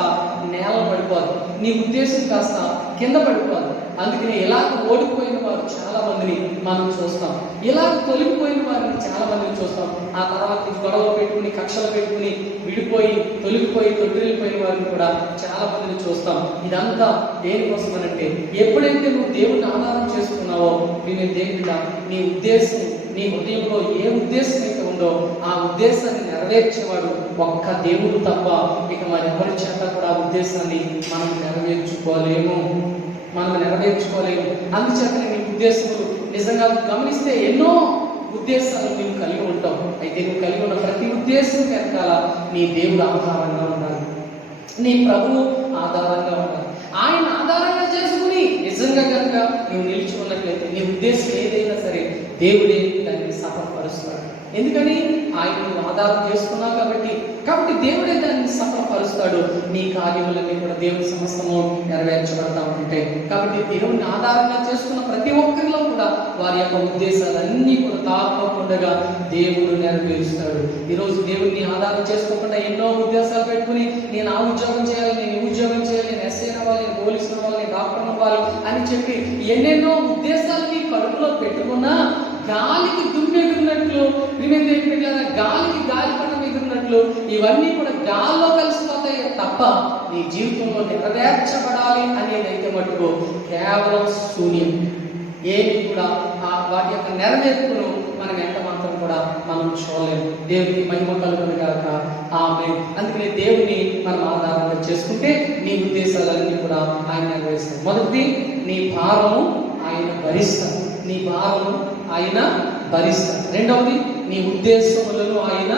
నేల పడిపోదు, నీ ఉద్దేశం కాస్త కింద పడిపోదు. అందుకని ఇలాగ ఓడిపోయిన వారు చాలా మందిని మనం చూస్తాం, ఇలాగ తొలగిపోయిన వారిని చాలా మందిని చూస్తాం. ఆ తర్వాత గొడవలు పెట్టుకుని, కక్షలు పెట్టుకుని విడిపోయి, తొలగిపోయి, తొట్టిల్లిపోయిన వారిని కూడా చాలా మందిని చూస్తాం. ఇదంతా దేనికోసం అనంటే, ఎప్పుడైతే నువ్వు దేవుడిని ఆధారం చేసుకున్నావో, నేను దేవుడిగా నీ ఉద్దేశం, నీ హృదయంలో ఏ ఉద్దేశం అయితే ఉందో ఆ ఉద్దేశాన్ని నెరవేర్చేవాడు ఒక్క దేవుడు తప్ప ఇక మరి ఎవరి చేత కూడా ఆ ఉద్దేశాన్ని మనం నెరవేర్చుకోలేము. అందుచేతనే నీ ఉద్దేశములు నిజంగా గమనిస్తే ఎన్నో ఉద్దేశాలు నువ్వు కలిగి ఉంటావు. అయితే నువ్వు కలిగి ఉన్న ప్రతి ఉద్దేశం వెనకాల నీ దేవుడు ఆధారంగా ఉండాలి, నీ ప్రభువు ఆధారంగా ఉండాలి. ఆయన ఆధారంగా చేసుకుని నిజంగా కనుక నువ్వు నిలిచి ఉన్నట్లయితే నీ ఉద్దేశం ఏదైనా సరే దేవుడే దాన్ని సఫలపరుస్తాడు. ఎందుకని ఆయన నువ్వు ఆధారం చేసుకున్నావు కాబట్టి దేవుడే దాన్ని సఫలపరుస్తాడు. నీ కార్యములన్నీ కూడా దేవుని సమస్తము నెరవేర్చబడతా ఉంటాయి. కాబట్టి దేవుని ఆధారంగా చేసుకున్న ప్రతి ఒక్కరిలో కూడా వారి యొక్క ఉద్దేశాలన్నీ కూడా తప్పకుండా దేవుడు నెరవేరుస్తాడు. ఈరోజు దేవుడిని ఆధారం చేసుకోకుండా ఎన్నో ఉద్దేశాలు పెట్టుకుని, నేను ఆ ఉద్యోగం చేయాలి, నేను ఈ ఉద్యోగం చేయాలి, నేను ఎస్ఐ అవ్వాలి, నేను పోలీసు అవ్వాలి, నేను డాక్టర్ అవ్వాలి అని చెప్పి ఎన్నెన్నో ఉద్దేశాలకి కడుపులో పెట్టుకున్నా గాలికి దుమ్మెగిరినట్లు, గాలికి గాలిపటం ఎగిరినట్లు ఇవన్నీ కూడా గాల్లో కలిసిపోతాయి తప్ప నీ జీవితంలో నెరవేర్చబడాలి అనేదైతే మటుకు కేవలం శూన్యం. ఏమి కూడా వాటి యొక్క నెరవేర్పును మనం ఎంత మాత్రం కూడా మనం చూడలేము. దేవునికి మహిమ కలుగును గాక. ఆమేన్. అందుకని దేవుని మనం ఆధారంగా చేసుకుంటే నీ ఉద్దేశాలన్నీ కూడా ఆయన నెరవేరుస్తాడు. మొదటిది, నీ భారము ఆయన భరిస్తాడు. నీ భారము ఆయన భరిస్తాడు. రెండవది, నీ ఉద్దేశములను ఆయన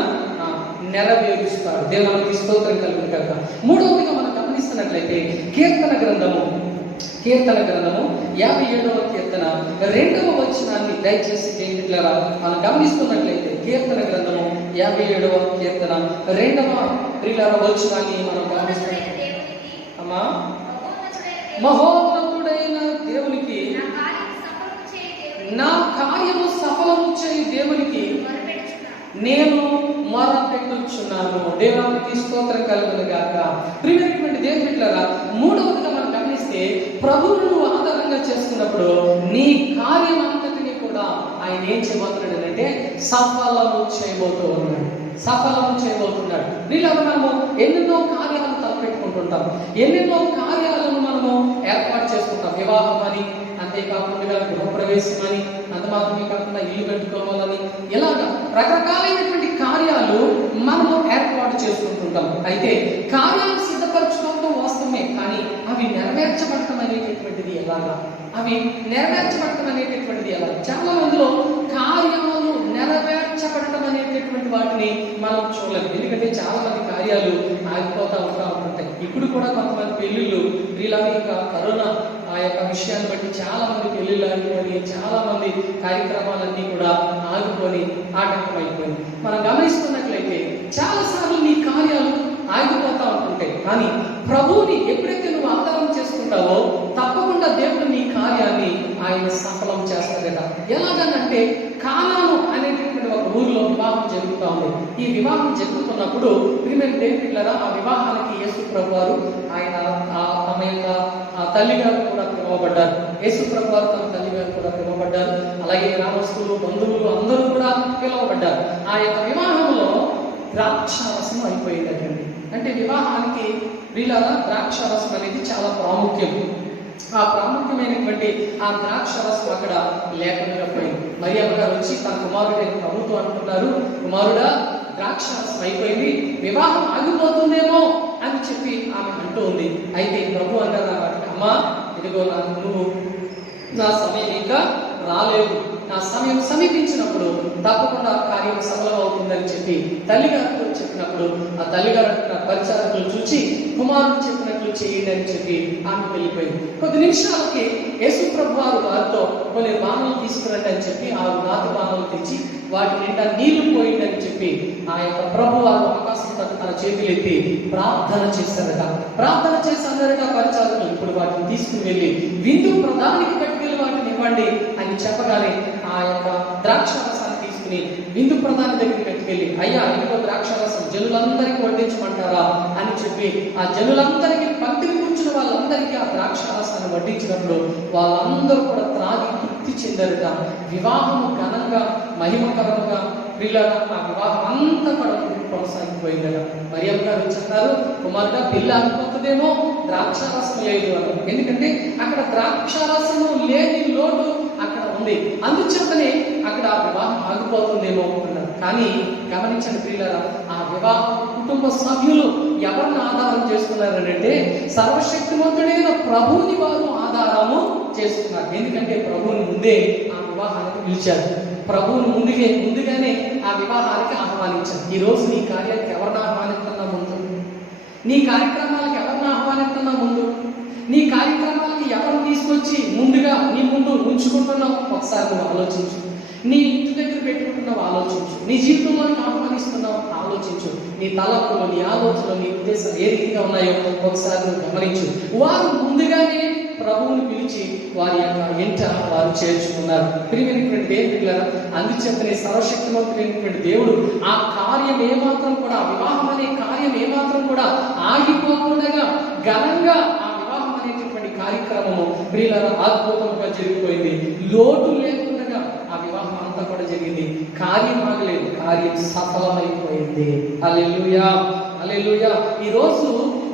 నెరవేరుస్తాడు. దేవునికి స్తోత్రం కలుగును గాక. మూడవదిగా మనం గమనిస్తున్నట్లయితే కీర్తన గ్రంథము 57వ కీర్తన 2వ వచనాన్ని దయచేసి దేవునిలారా మనం గమనిస్తున్నట్లయితే కీర్తన గ్రంథము 57వ కీర్తన 2వ వచనాన్ని మనం గమనిస్తున్నట్లయితే, అమ్మా, మహోన్నతుడైన దేవునికి, నా కార్యము సఫలము చేయి దేవునికి నేను మొరపెట్టుచున్నాను. దేవునికి స్తోత్రం కలుగును గాక. ప్రియమైనటువంటి దేవుని బిడ్డలారా, మూడవదిగా మనం గమనిస్తే ప్రభువును ఆధారంగా చేసుకున్నప్పుడు నీ కార్యం అంతటిని కూడా ఆయన ఏం చేయబోతున్నాడు అంటే సఫలము చేయబోతున్నాడు. వీళ్ళ మనము ఎన్నెన్నో కార్యాలను తలపెట్టుకుంటుంటాం, ఎన్నెన్నో కార్యాలను మనము ఏర్పాటు చేసుకుంటాం. వివాహం అని, అంతేకాకుండా గృహప్రవేశం అని, అంత మాత్రమే కాకుండా ఇల్లు కట్టుకోవాలని, ఇలాగా రకరకాలైనటువంటి కార్యాలు మనము ఏర్పాటు చేసుకుంటుంటాం. అయితే కార్యాలు సిద్ధపరచుకోవడం వాస్తవమే, కానీ అవి నెరవేర్చబడటం అనేటటువంటిది ఎలాగా? చాలా మందిలో కార్యాలు నెరవేర్చబడటం అనేటటువంటి వాటిని మనం చూడలేదు. ఎందుకంటే చాలా మంది కార్యాలు ఆగిపోతూ ఉంటాయి. ఇప్పుడు కూడా కొంతమంది పెళ్ళిళ్ళు వీళ్ళని ఇంకా కరోనా ఆ యొక్క విషయాన్ని బట్టి చాలా మంది పెళ్ళిళ్ళు ఆగిపోయి, చాలా మంది కార్యక్రమాలన్నీ కూడా ఆగిపోయి ఆటంకమైపోయింది. మనం గమనిస్తున్నట్లయితే చాలాసార్లు నీ కార్యాలు ఆగిపోతూ ఉంటుంటాయి, కానీ ప్రభువుని ఎప్పుడైతే నువ్వు ఆధారం చేసుకుంటావో తప్పకుండా దేవుడు నీ కార్యాన్ని ఆయన సఫలం చేస్తాడట. ఎలాగనంటే కానాను అనేటటువంటి ఒక ఊరిలో వివాహం జరుగుతూ ఉంది. ఈ వివాహం జరుగుతున్నప్పుడు ప్రియమైన దేవుని బిడ్డలారా, ఆ వివాహానికి యేసు ప్రభువారు ఆయన తమ యొక్క తల్లిగారు కూడా పిలువబడ్డారు. యేసు ప్రభువారు తమ తల్లిగారు కూడా పిలువబడ్డారు. అలాగే గ్రామస్తులు, బంధువులు అందరూ కూడా పిలువబడ్డారు. ఆ యొక్క వివాహంలో ద్రాక్షారసం అయిపోయిందండి. అంటే వివాహానికి వీళ్ళ ద్రాక్షారసం అనేది చాలా ప్రాముఖ్యం. ఆ ప్రాముఖ్యమైనటువంటి ఆ ద్రాక్షారసం అక్కడ లేకుండా పోయింది. మరియమ్మ గారు వచ్చి తన కుమారుడైన ప్రభుతో అంటున్నారు, కుమారుడా, ద్రాక్షారసం అయిపోయింది, వివాహం ఆగిపోతుందేమో అని చెప్పి ఆమె అంటూ ఉంది. అయితే ప్రభు అన్నారు, అమ్మా, ఇదిగో నువ్వు నా సమయం ఇంకా రాలేదు, నా సమయం సమీపించినప్పుడు తప్పకుండా కార్యం సఫలం అవుతుందని చెప్పి తల్లిగారితో చెప్పినప్పుడు ఆ తల్లిగారు అంటున్న పరిచారకులు చూచి కుమారుడు చెప్పినట్లు చేయండి అని చెప్పి ఆమె వెళ్ళిపోయింది. కొద్ది నిమిషాలకి యేసు ప్రభు వారితో కొన్ని బాణాలు తీసుకురండి అని చెప్పి ఆ రాతి బాణాలు తెచ్చి వాటి నిండా నీళ్లు పోయిందని చెప్పి ఆ యొక్క ప్రభు వారు ఆకాశం తన చేతులు ఎత్తి ప్రార్థన చేశారట. ప్రార్థన చేశారట పరిచారకులు. ఇప్పుడు వాటిని తీసుకుని వెళ్ళి విందు ప్రధానికి పట్టుకెళ్ళి వాటిని ఇవ్వండి అని చెప్పగానే ఆ యొక్క ద్రాక్షారసాన్ని తీసుకుని విందు ప్రధాని దగ్గరికి పెట్టుకెళ్ళి, అయ్యా, ఇంకో ద్రాక్షారసం జనులందరికీ వడ్డించమంటారా అని చెప్పి ఆ జనులందరికీ పంక్తిని కూర్చున్న వాళ్ళందరికీ ఆ ద్రాక్షారసాన్ని వడ్డించినప్పుడు వాళ్ళందరూ కూడా త్రాగి తృప్తి చెందారట. వివాహము ఘనంగా మహిమకరంగా పిల్లగా ఆ వివాహం అంతా కూడా కొనసాగిపోయిందట. మరియమ్మ గారు చెప్తారు, కుమారుగా పిల్ల అనుకుంటుందేమో, ద్రాక్షారసం లేదు అని. ఎందుకంటే అక్కడ ద్రాక్షారసము లేని లోటు అక్కడ ఉంది, అందుచేతనే అక్కడ ఆ వివాహం ఆగిపోతుందేమో అన్నారు. కానీ గమనించండి ప్రియులారా, ఆ వివాహ కుటుంబ సభ్యులు ఎవరిని ఆధారం చేసుకున్నారంటే సర్వశక్తిమంతుడైన ప్రభువుని వారు ఆధారము చేసుకున్నారు. ఎందుకంటే ప్రభువుని ముందే ఆ వివాహానికి పిలిచారు, ప్రభువుని ముందుగానే ఆ వివాహానికి ఆహ్వానించారు. ఈరోజు నీ కార్యానికి ఎవరిని ఆహ్వానిస్తున్నా ముందు, నీ కార్యక్రమాలకు ఎవరిని ఆహ్వానిస్తున్నా ముందు, నీ కార్యక్రమాలకి ఎవరిని తీసుకొచ్చి ముందుగా నీ ముందు ఉంచుకుంటున్నావు ఒకసారి నువ్వు ఆలోచించు. నీ ఇంటి దగ్గర పెట్టుకుంటున్నావు ఆలోచించు. నీ జీవితంలోకి ఆహ్వానిస్తున్నావు ఆలోచించు. నీ తలపులు, నీ ఆలోచనలు, నీ ఉద్దేశాలు ఏ రీతిగా ఉన్నాయో ఒకసారి నువ్వు గమనించు. వారు ముందుగానే ప్రభువుని పిలిచి వారి యొక్క ఇంట వారు చేర్చుకున్నారు. ప్రియమైనటువంటి దేవుడు, అందుచేతనే సర్వశక్తివంతుడైనటువంటి దేవుడు ఆ కార్యం ఏమాత్రం కూడా, ఆ వివాహం అనే కార్యం ఏమాత్రం కూడా ఆగిపోకుండా ఘనంగా ఆ వివాహం అనేటటువంటి కార్యక్రమము ప్రియులారా అద్భుతంగా జరిగిపోయింది. లోటు లేకుండా ఆ వివాహం అంతా కూడా జరిగింది. కార్యం ఆగలేదు, కార్యం సఫలమైపోయింది. హల్లెలూయా, హల్లెలూయా. ఈరోజు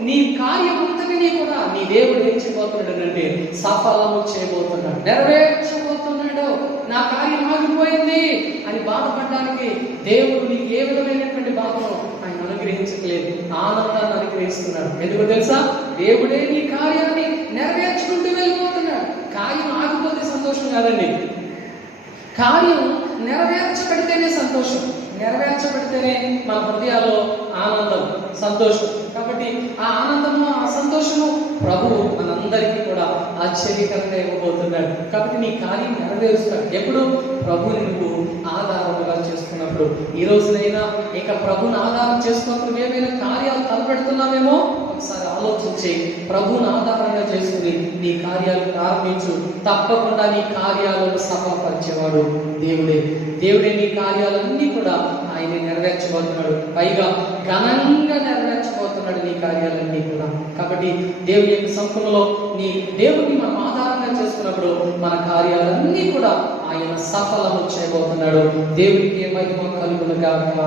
నీ కార్యం అంతటినీ కూడా నీ దేవుడు ఏం చేయబోతున్నాడు అంటే సఫలము చేయబోతున్నాడు, నెరవేర్చబోతున్నాడు. నా కార్యం ఆగిపోయింది అని బాధపడడానికి దేవుడు నీకు ఏ విధమైనటువంటి బాధను ఆయన అనుగ్రహించట్లేదు, ఆనందాన్ని అనుగ్రహిస్తున్నాడు. ఎందుకు తెలుసా? దేవుడే నీ కార్యాన్ని నెరవేర్చుకుంటూ వెళ్ళిపోతున్నాడు. కార్యం ఆగిపోతే సంతోషం కాదండి, కార్యం నెరవేర్చబడితేనే సంతోషం, నెరవేర్చబడితేనే మన హృదయాల్లో ఆనందం, సంతోషం. కాబట్టి ఆ ఆనందము, ఆ సంతోషము ప్రభువు మనందరికీ కూడా ఆశ్చర్యకరంగా ఇవ్వబోతున్నాడు. కాబట్టి నీ కార్యం నెరవేరుస్తాడు ఎప్పుడు? ప్రభుని నువ్వు ఆధారముగా చేసుకున్నప్పుడు. ఈ రోజునైనా ఇక ప్రభుని ఆధారం చేసుకున్నప్పుడు ఏమైనా కార్యాలు తలపెడుతున్నామేమో ఒకసారి ఆలోచించి ప్రభుని ఆధారంగా చేసుకుని నీ కార్యాలు ప్రారంభించు. తప్పకుండా నీ కార్యాలను సఫలపరిచేవాడు దేవుడే. దేవుడే నీ కార్యాలన్నీ కూడా ఆయన నెరవేర్చబోతున్నాడు. పైగా ఘనంగా నెరవేర్చబోతున్నాడు నీ కార్యాలన్నీ కూడా. కాబట్టి దేవుని యొక్క సముఖంలో నీ దేవుడిని మనం ఆధారంగా చేసుకున్నప్పుడు మన కార్యాలన్నీ కూడా ఆయన సఫలము చేయబోతున్నాడు. దేవునికి మహిమ కలుగును గాక.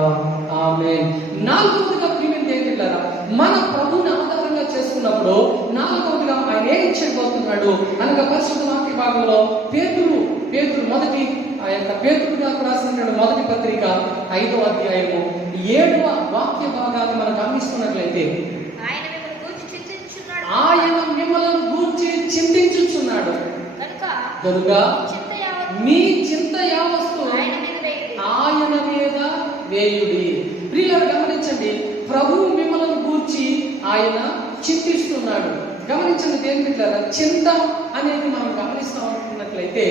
ఆమేన్. నాలుగవదిగా ప్రియమైన దేవులారా, మన ప్రభువుని ఆధారంగా చేసుకున్నప్పుడు నాలుగవదిగా ఆయన ఏం చేయబోతున్నాడు అనగా పరిశుద్ధ వాక్య భాగంలో పేతురు మొదటి ఆ యొక్క పేతురు గారు రాసినటువంటి మొదటి పత్రిక 5వ అధ్యాయము 7వ వాక్య భాగాన్ని మనం గమనిస్తున్నట్లయితే, ఆయన మిమ్మల్ని గూర్చి చింతించుచున్నాడు కనుక మీ చింత యావత్తు ఆయన మీద వేయుడి. ప్రియులారా గమనించండి, ప్రభువు మిమ్మల్ని గూర్చి ఆయన చింతిస్తున్నాడు. గమనించండి దేవుని బిడ్డలారా, చింత అనేది మనం గమనిస్తూ ఉంటున్నట్లయితే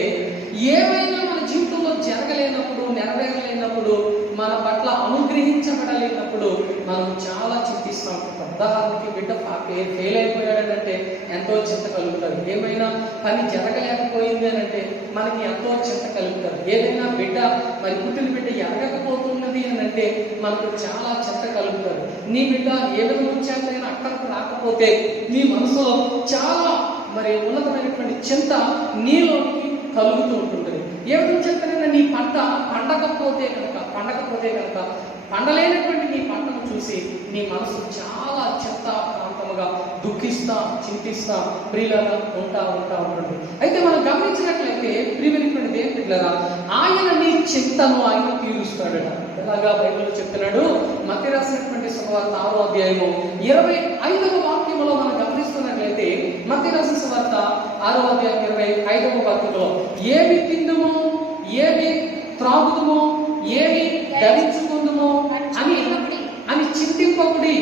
ఏమైనా మన జీవితంలో జరగలేనప్పుడు, నెరవేరలేనప్పుడు, మన పట్ల అనుగ్రహించబడలేనప్పుడు మనం చాలా చింతిస్తాం. ఉదాహరణకి బిడ్డ ఫెయిల్ అయిపోయాడంటే ఎంతో చింత కలుగుతుంది. ఏమైనా పని జరగలేకపోయింది అని అంటే మనకి ఎంతో చింత కలుగుతుంది. ఏదైనా బిడ్డ మరి పుట్టిన బిడ్డ ఎరగకపోతున్నది అని అంటే మనకు చాలా చింత కలుగుతుంది. నీ బిడ్డ ఏ విధంగా చేతైనా అక్కడికి రాకపోతే నీ మనసులో చాలా మరి ఉన్నతమైనటువంటి చింత నీలోనికి కలుగుతూ ఉంటుంది. ఏ విధంగా చేతనైనా నీ పంట పండకపోతే కనుక పండలేనటువంటి నీ పంటను చూసి నీ మనసు చాలా చింతాక్రాంతముగా దుఃఖిస్తా, చింతిస్తా ప్రియులగా ఉంటా ఉంటుంది. అయితే మనం గమనించినట్లయితే ప్రియమైనటువంటి దేవుని బిడ్డలారా, ఆయన నీ చింతను ఆయన తీరుస్తాడట. ఎలాగా బైబిల్ చెప్తున్నాడు? మత్తయి రాసినటువంటి సువార్త 6వ అధ్యాయము 25వ వాక్యములో మనం గమనిస్తున్నట్లయితే, మత్తయి రాసిన సువార్త 6వ అధ్యాయం 25వ వాక్యంలో, ఏమి తిందుమో, ఏమి త్రాగుదుమో, ఏమి ధరించుకుందుమో అని చింతింపకుడి.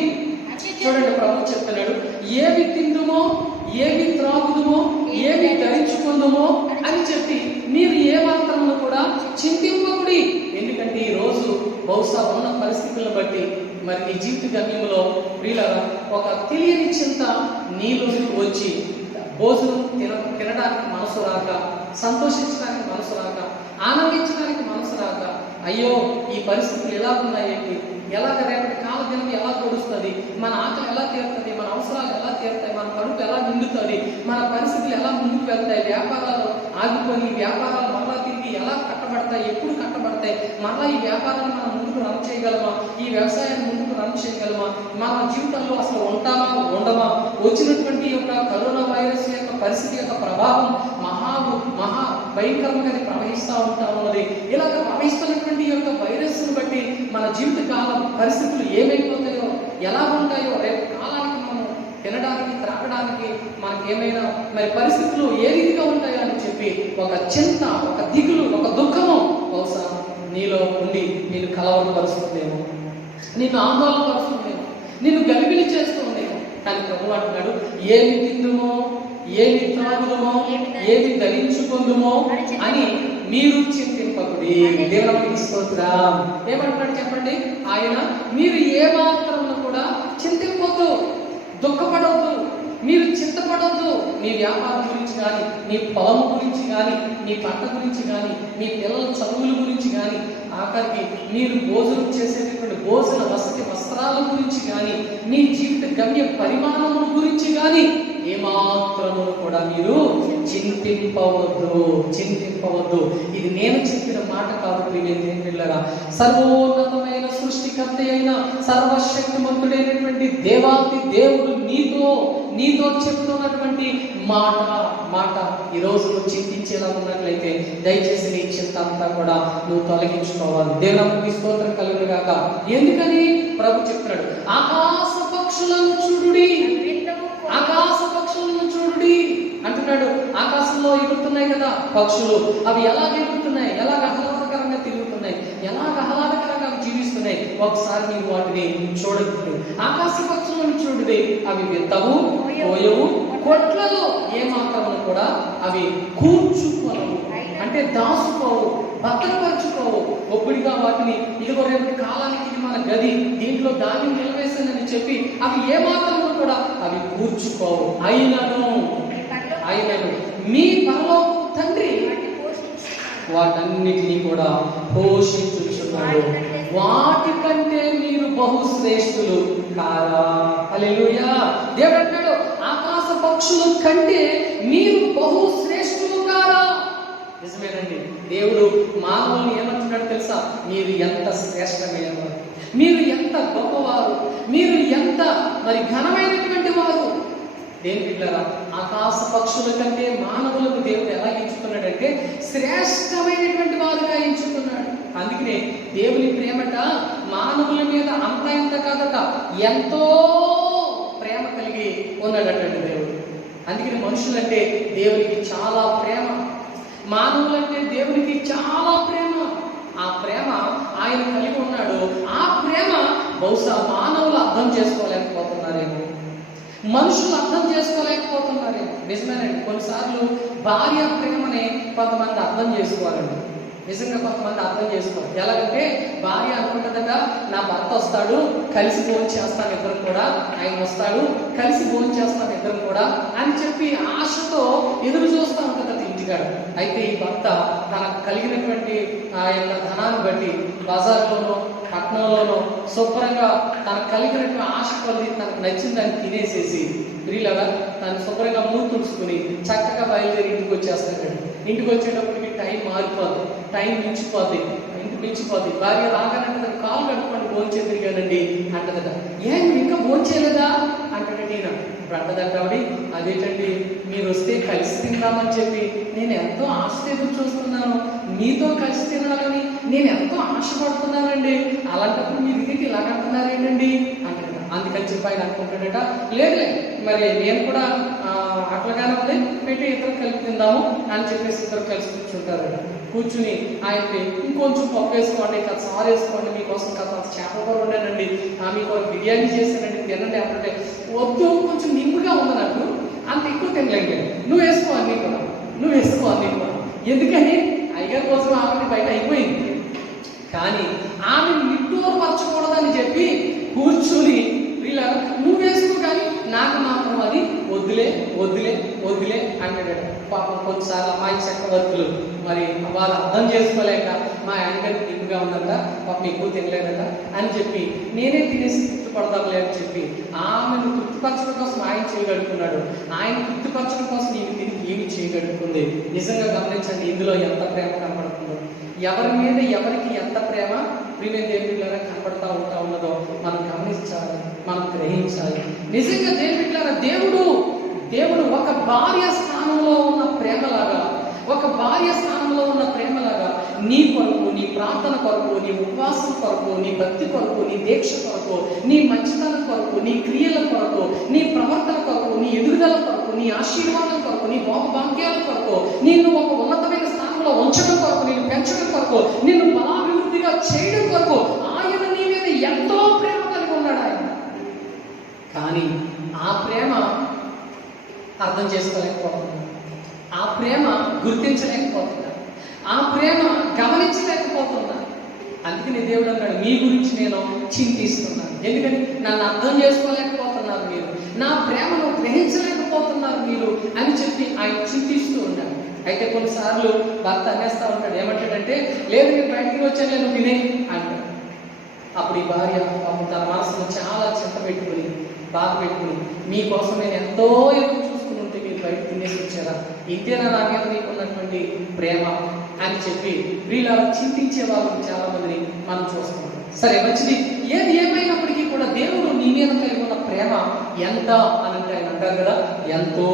చూడండి, ప్రభు చెప్తున్నాడు, ఏమి తిందుమో, ఏమి త్రాగుదుమో, ఏమి ధరించుకుందుమో అని చెప్పి మీరు ఏ మాత్రమును కూడా చింతింపకుడి. ఎందుకంటే ఈ రోజు బహుశా ఉన్న పరిస్థితులను బట్టి మరి నీ జీవిత గమ్యంలో ప్రియులారా ఒక తెలియని చింత నీలోకి వచ్చి భోజనం తినడానికి మనసు రాక, సంతోషించడానికి మనసు రాక, ఆనందించడానికి మనసు రాక, అయ్యో ఈ పరిస్థితులు ఎలా ఉన్నాయేంటి, ఎలాగ రేపటి కాల దినం ఎలా గడుస్తుంది, మన ఆకలి ఎలా తీరుతుంది, మన అవసరాలు ఎలా తీరుతాయి, మన కడుపు ఎలా నిండుతుంది, మన పరిస్థితులు ఎలా ముందుకు వెళ్తాయి, వ్యాపారాలు ఆగిపోయి వ్యాపారాలు మరలా తిరిగి ఎలా కట్టబడతాయి, ఎప్పుడు కట్టబడతాయి, మరలా ఈ వ్యాపారాన్ని మనం ముందుకు రన్ చేయగలమా, ఈ వ్యవసాయాన్ని ముందుకు రన్ చేయగలమా, మన జీవితంలో అసలు ఉంటామా ఉండమా, వచ్చినటువంటి యొక్క కరోనా వైరస్ యొక్క పరిస్థితి యొక్క ప్రభావం మహా భయంకరంగా ప్రవహిస్తూ ఉన్నది. ఇలాగ ప్రవహిస్తున్నటువంటి యొక్క వైరస్ను బట్టి మన జీవిత కాలం పరిస్థితులు ఏమైపోతాయో, ఎలా ఉంటాయో, రేపు కాలానికి మనం తినడానికి త్రాగడానికి మనకి ఏమైనా మరి పరిస్థితులు ఏ రీతిగా ఉంటాయో అని చెప్పి ఒక చింత, ఒక దిగులు, ఒక దుఃఖము బహుశా నీలో ఉండి నేను కలవరపరుస్తుందేమో, నిన్ను ఆందోళన పరుస్తుందేమో, నిన్ను గలిబిలి చేస్తూ ఉందేమో. కానీ ప్రభు అంటున్నాడు, ఏమి తిందుమో, ఏమి త్రాగుదుమో, ఏమి ధరించుకుందుమో అని మీరు చింతింపకుడి. దేవునికి స్తోత్రం. ఏమంటున్నాడు చెప్పండి? ఆయన మీరు ఏ మాత్రమును కూడా చింతింపొద్దు, దుఃఖపడవద్దు, మీరు చింతపడవద్దు. మీ వ్యాపారం గురించి కానీ, మీ పొలం గురించి కానీ, మీ పంట గురించి కానీ, మీ పిల్లల చదువుల గురించి కానీ, ఆఖరికి మీరు భోజనం చేసేటటువంటి భోజన వస్త్రాల గురించి కానీ, మీ జీవిత గమ్య పరిమాణముల గురించి కానీ ఏమాత్రము కూడా మీరు చింతింపవద్దు. ఇది నేను చెప్పిన మాట కాదు ప్రియమైన సర్వోన్నతమైన సృష్టికర్త అయిన సర్వశక్తిమంతుడైనటువంటి దేవాది దేవుడు నీతో చెప్తున్నటువంటి మాట ఈరోజు నువ్వు చింతించేలా ఉన్నట్లయితే దయచేసి నీ చింత అంతా కూడా నువ్వు తొలగించుకోవాలి. దేవునికి స్తోత్రం కలుగును గాక. ఎందుకని ప్రభు చెప్తున్నాడు, ఆకాశ పక్షులను చూడుడి అంటున్నాడు. ఆకాశంలో ఎగురుతున్నాయి కదా పక్షులు, అవి ఎలా ఎగురుతున్నాయి, ఎలా ఆహ్లాదకరంగా తిరుగుతున్నాయి. ఎలా ఆహ్లాదకరంగా అవి జీవిస్తున్నాయి. ఒకసారి నీవు వాటిని చూడదు. ఆకాశ పక్షులను చూడదే, అవి విత్తవు, కోయవు, కొట్లలో ఏ మాత్రము కూడా అవి కూర్చుకోవు, అంటే దాచుకోవు, భద్రపరచుకోవు. ఒప్పుడిగా వాటిని ఇదిగో రేపటి కాలానికి ఇది మన గది, దీంట్లో ధాన్యం నిలవేసిందని చెప్పి అవి ఏ మాత్రము కూడా అవి కూర్చుకోవు. అయినను మీ పరలోకపు తండ్రి వాటన్నిటినీ కూడా పోషించుచున్నాడు. వాటికంటే మీరు బహుశ్రేష్ఠులు కారా? హల్లెలూయా. దేవుడు అంటాడు, ఆకాశ పక్షుల కంటే మీరు బహుశ్రేష్ఠులు కారా? నిజమేనండి. దేవుడు మానవుని ఏమంటున్నాడు తెలుసా? మీరు ఎంత శ్రేష్టమైన వారు, మీరు ఎంత గొప్పవారు, మీరు ఎంత ఘనమైనటువంటి వారు. దేని బిడ్డలారా, ఆకాశ పక్షుల కంటే మానవులకు దేవుడు ఎలా ఎంచుకున్నాడంటే శ్రేష్టమైనటువంటి వారుగా ఎంచుకున్నాడు. అందుకనే దేవుని ప్రేమట మానవుల మీద అంత ఎంత కాదట, ఎంతో ప్రేమ కలిగి ఉన్నాడటండి దేవుడు. అందుకని మనుషులంటే దేవునికి చాలా ప్రేమ, మానవులంటే దేవునికి చాలా ప్రేమ. ఆ ప్రేమ ఆయన కలిగి ఉన్నాడు. ఆ ప్రేమ బహుశా మానవులు అర్థం చేసుకోలేకపోతున్నారేమో, మనుషులు అర్థం చేసుకోలేకపోతున్నారేమో. నిజమేనండి. కొన్నిసార్లు భార్య ప్రేమని కొంతమంది అర్థం చేసుకోవాలండి. నిజంగా కొంతమంది అర్థం చేసుకోవాలి. ఎలాగంటే భార్య అనుకుంటుందట, నా భర్త వస్తాడు, కలిసి భోజనం చేస్తాను ఇద్దరు కూడా, ఆయన వస్తాడు, కలిసి భోజనం చేస్తాను ఇద్దరు కూడా అని చెప్పి ఆశతో ఎదురు చూస్తూ ఉంటుందట ఇంటికాడ. అయితే ఈ భర్త తనకు కలిగినటువంటి ఆ యొక్క ధనాన్ని బట్టి బజార్లోనో పట్టణంలోనో శుభ్రంగా తనకు కలిగినటువంటి ఆశ కొద్ది తనకు నచ్చిన దాన్ని తినేసేసి స్త్రీలాగా తను శుభ్రంగా మూడు తుడుచుకుని చక్కగా బయలుదేరి ఇంటికి వచ్చేస్తాడు. ఇంటికి వచ్చేటప్పటికి టైం మారిపోద్ది, టైం మించిపోద్ది, మించిపోద్ది. భార్య రాగానంటే తన కాలు కట్టుకొని భోంచే తిరిగానండి అంటదట. ఏం ఇంకా భోంచేయలేదా అంటాడండి. ఈయన ఇప్పుడు అంటదంటావిడి, అదేంటండి మీరు వస్తే కలిసి తిందామని చెప్పి నేను ఎంతో ఆశతో ఎదురు చూస్తున్నాను, మీతో కలిసి తినాలని నేను ఎంతో ఆశపడుతున్నానండి, అలాంటప్పుడు మీరు ఇంటికి ఇలా అంటున్నారేంటండి అంటాడు. అందుకని చెప్పి ఆయన అనుకుంటాడట, లేదులే మరి నేను కూడా అట్లాగానే ఉంది, పెట్టి ఇద్దరు కలిపి తిందాము అని చెప్పేసి ఇద్దరు కలిసి కూర్చుంటారట. కూర్చుని ఆయనకి ఇంకొంచెం పప్పు వేసుకోండి, కాదు సారు వేసుకోండి, మీకోసం కాదు చేపల కూర ఉండేనండి, మీకు బిర్యానీ చేసానండి తినండి అంటే, వద్దు కొంచెం నింపుగా ఉంది నాకు, అంత ఎక్కువ తినలేండి, నువ్వు వేసుకో అన్నీ కూడా, నువ్వు వేసుకో అన్నీ కూడా. ఎందుకని అయ్యగారి కోసం ఆమె బయట అయిపోయింది. కానీ ఆమె నిట్టూరపరచకూడదని చెప్పి కూర్చుని వీళ్ళ నువ్వు వేసుకో కానీ నాకు మాత్రం అది వద్దులే వద్దులే వద్దులే అంటాడు. పాపం కొన్నిసార్లు అమ్మాయి చక్రవర్తులు మరి వాళ్ళు అర్థం చేసుకోలేక మా ఆయనగారికి నింపుగా ఉందంట, పాపం ఎక్కువ తినలేదట అని చెప్పి నేనే తినేసి తృప్తిపడదాంలే అని చెప్పి ఆమెను తృప్తిపరచడం కోసం ఆయన చేయగలుగుతున్నాడు. ఆయన తృప్తిపరచడం కోసం ఈమె తిరిగి ఏమి చేయగలుగుతుంది. నిజంగా గమనించండి, ఇందులో ఎంత ప్రేమ కనపడుతుందో, ఎవరి మీద ఎవరికి ఎంత ప్రేమ ప్రియమైన దేవుడిలారా కనపడతా ఉన్నదో మనం గమనించాలి, మనం గ్రహించాలి. నిజంగా దేవుడిలారా దేవుడు ఒక భార్య స్థానంలో ఉన్న ప్రేమలాగా, ఒక భార్య స్థానంలో ఉన్న ప్రేమలాగా నీ కొరకు, నీ ప్రార్థన కొరకు, నీ ఉపవాసం కొరకు, నీ భక్తి కొరకు, నీ దీక్ష కొరకు, నీ మంచితనం కొరకు, నీ క్రియల కొరకు, నీ ప్రవర్తన కొరకు, నీ ఎదుగుదల కొరకు, నీ ఆశీర్వాదం కొరకు, నీ భోగభాగ్యాల కొరకు, నిన్ను ఒక ఉన్నతమైన స్థానంలో ఉంచడం కొరకు, నిన్ను పెంచడం కొరకు, నిన్ను బలాభివృద్ధిగా చేయడం కొరకు ఆయన నీ మీద ఎంతో ప్రేమ కలిగి ఉన్నాడు ఆయన. కానీ ఆ ప్రేమ అర్థం చేసుకోలేకపోతున్నాడు, ఆ ప్రేమ గుర్తించలేకపోతున్నా, ఆ ప్రేమ గమనించలేకపోతున్నా. అందుకని దేవుడు అన్నాడు, మీ గురించి నేను చింతిస్తున్నాను. ఎందుకని నన్ను అర్థం చేసుకోలేకపోతున్నారు మీరు, నా ప్రేమను గ్రహించలేకపోతున్నారు మీరు అని చెప్పి ఆయన చింతిస్తూ ఉన్నాడు. అయితే కొన్నిసార్లు భర్త అనేస్తూ ఉంటాడు, ఏమంటాడంటే లేదు నేను బయటికి వచ్చాను నేను తినే అంటాడు. అప్పుడు ఈ భార్య పాపం తన మనసును చాలా చింత పెట్టుకుని బాధ పెట్టుకుని, మీకోసం నేను ఎంతో ఎదురు చూసుకుని ఉంటే మీరు బయట తినేసి వచ్చారా, ఇంతేనా నా మీద నీకున్నటువంటి ప్రేమ అని చెప్పి వీళ్ళ చింతించే వాళ్ళని చాలా మందిని మనం చూస్తాం. సరే మంచిది, ఏది ఏమైనప్పటికీ కూడా దేవుడు నీ మీద కలిగి ఉన్న ప్రేమ ఎంత అని అంటే ఆయన అంటారు కదా, ఎంతో.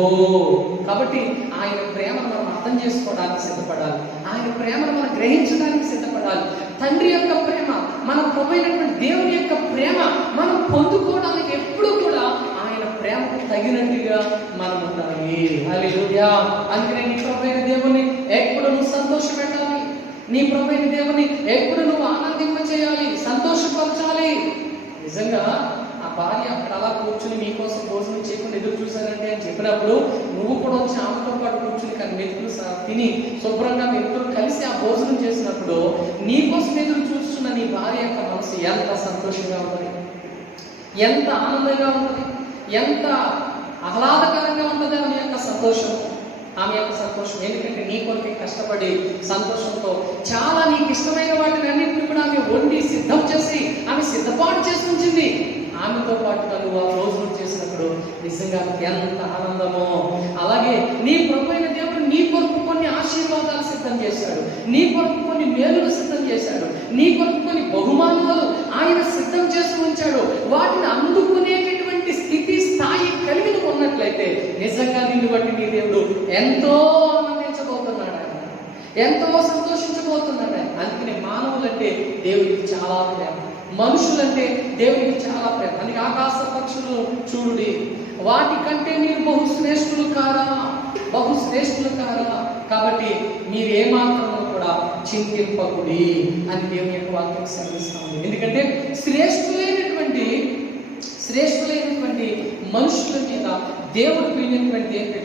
కాబట్టి ఆయన ప్రేమను మనం అర్థం చేసుకోవడానికి సిద్ధపడాలి, ఆయన ప్రేమను మనం గ్రహించడానికి సిద్ధపడాలి. తండ్రి యొక్క ప్రేమ, మన ప్రభువైనటువంటి దేవుని యొక్క ప్రేమ మనం పొందుకోవడానికి ఎప్పుడు కూడా ఆయన ప్రేమకు తగినట్టుగా మనం ఉండాలి. హల్లెలూయా. అందుకనే నీ ప్రభువైన దేవుని ఎప్పుడు నువ్వు సంతోషపెట్టాలి, నీ ప్రభువైన దేవుని ఎప్పుడు నువ్వు ఆనందింప చేయాలి, సంతోషపరచాలి. నిజంగా ఆ భార్య అక్కడ అలా కూర్చుని మీకోసం భోజనం చేయకుండా ఎదురు చూశారంటే అని చెప్పినప్పుడు నువ్వు కూడా వచ్చి ఆమెతో పాటు కూర్చుని కానీ మెతుకులు తిని శుభ్రంగా మెతుకులు కలిసి ఆ భోజనం చేసినప్పుడు నీకోసం ఎదురు చూస్తున్న నీ భార్య యొక్క మనసు ఎంత సంతోషంగా ఉంటుంది, ఎంత ఆనందంగా ఉంటుంది, ఎంత ఆహ్లాదకరంగా ఉంటుంది ఆమె యొక్క సంతోషం. ఎందుకంటే నీ కొరకు కష్టపడి సంతోషంతో చాలా నీకు ఇష్టమైన వాటిని అన్నింటినీ కూడా ఆమె వండి సిద్ధం చేసి ఆమె సిద్ధపాటు చేసి ఉంచింది. ఆమెతో పాటు నువ్వు ఆ భోజనం చేసినప్పుడు నిజంగా ఎంత ఆనందమో. అలాగే నీ ప్రభువైన దేవుడు నీ కొరకు కొన్ని ఆశీర్వాదాలు సిద్ధం చేశాడు, నీ కొరకు కొన్ని మేలులు సిద్ధం చేశాడు, నీ కొరకు కొన్ని బహుమానాలు ఆయన సిద్ధం చేసి ఉంచాడు. వాటిని అందుకునేటటువంటి స్థితి స్థాయి కలిగి ఉన్నట్లయితే నిజంగా నిన్ను బట్టి నీ దేవుడు ఎంతో ఆనందించబోతున్నాడు, ఎంతో సంతోషించబోతున్నాడు. అందుకని మానవులంటే దేవుడికి చాలా ప్రేమ, మనుషులంటే దేవుడికి చాలా ప్రేమ. అందుకే ఆకాశ పక్షులు చూడుడి, వాటికంటే మీరు బహుశ్రేష్ఠులు కారా, బహుశ్రేష్ఠులు కారా. కాబట్టి మీరు ఏమాత్రమో కూడా చింతింపకుడి అని దేవుని యొక్క వాక్యం సెలవిస్తాము. ఎందుకంటే శ్రేష్ఠులైనటువంటి మనుషుల మీద దేవుడు ప్రియమైనటువంటి దేవుడు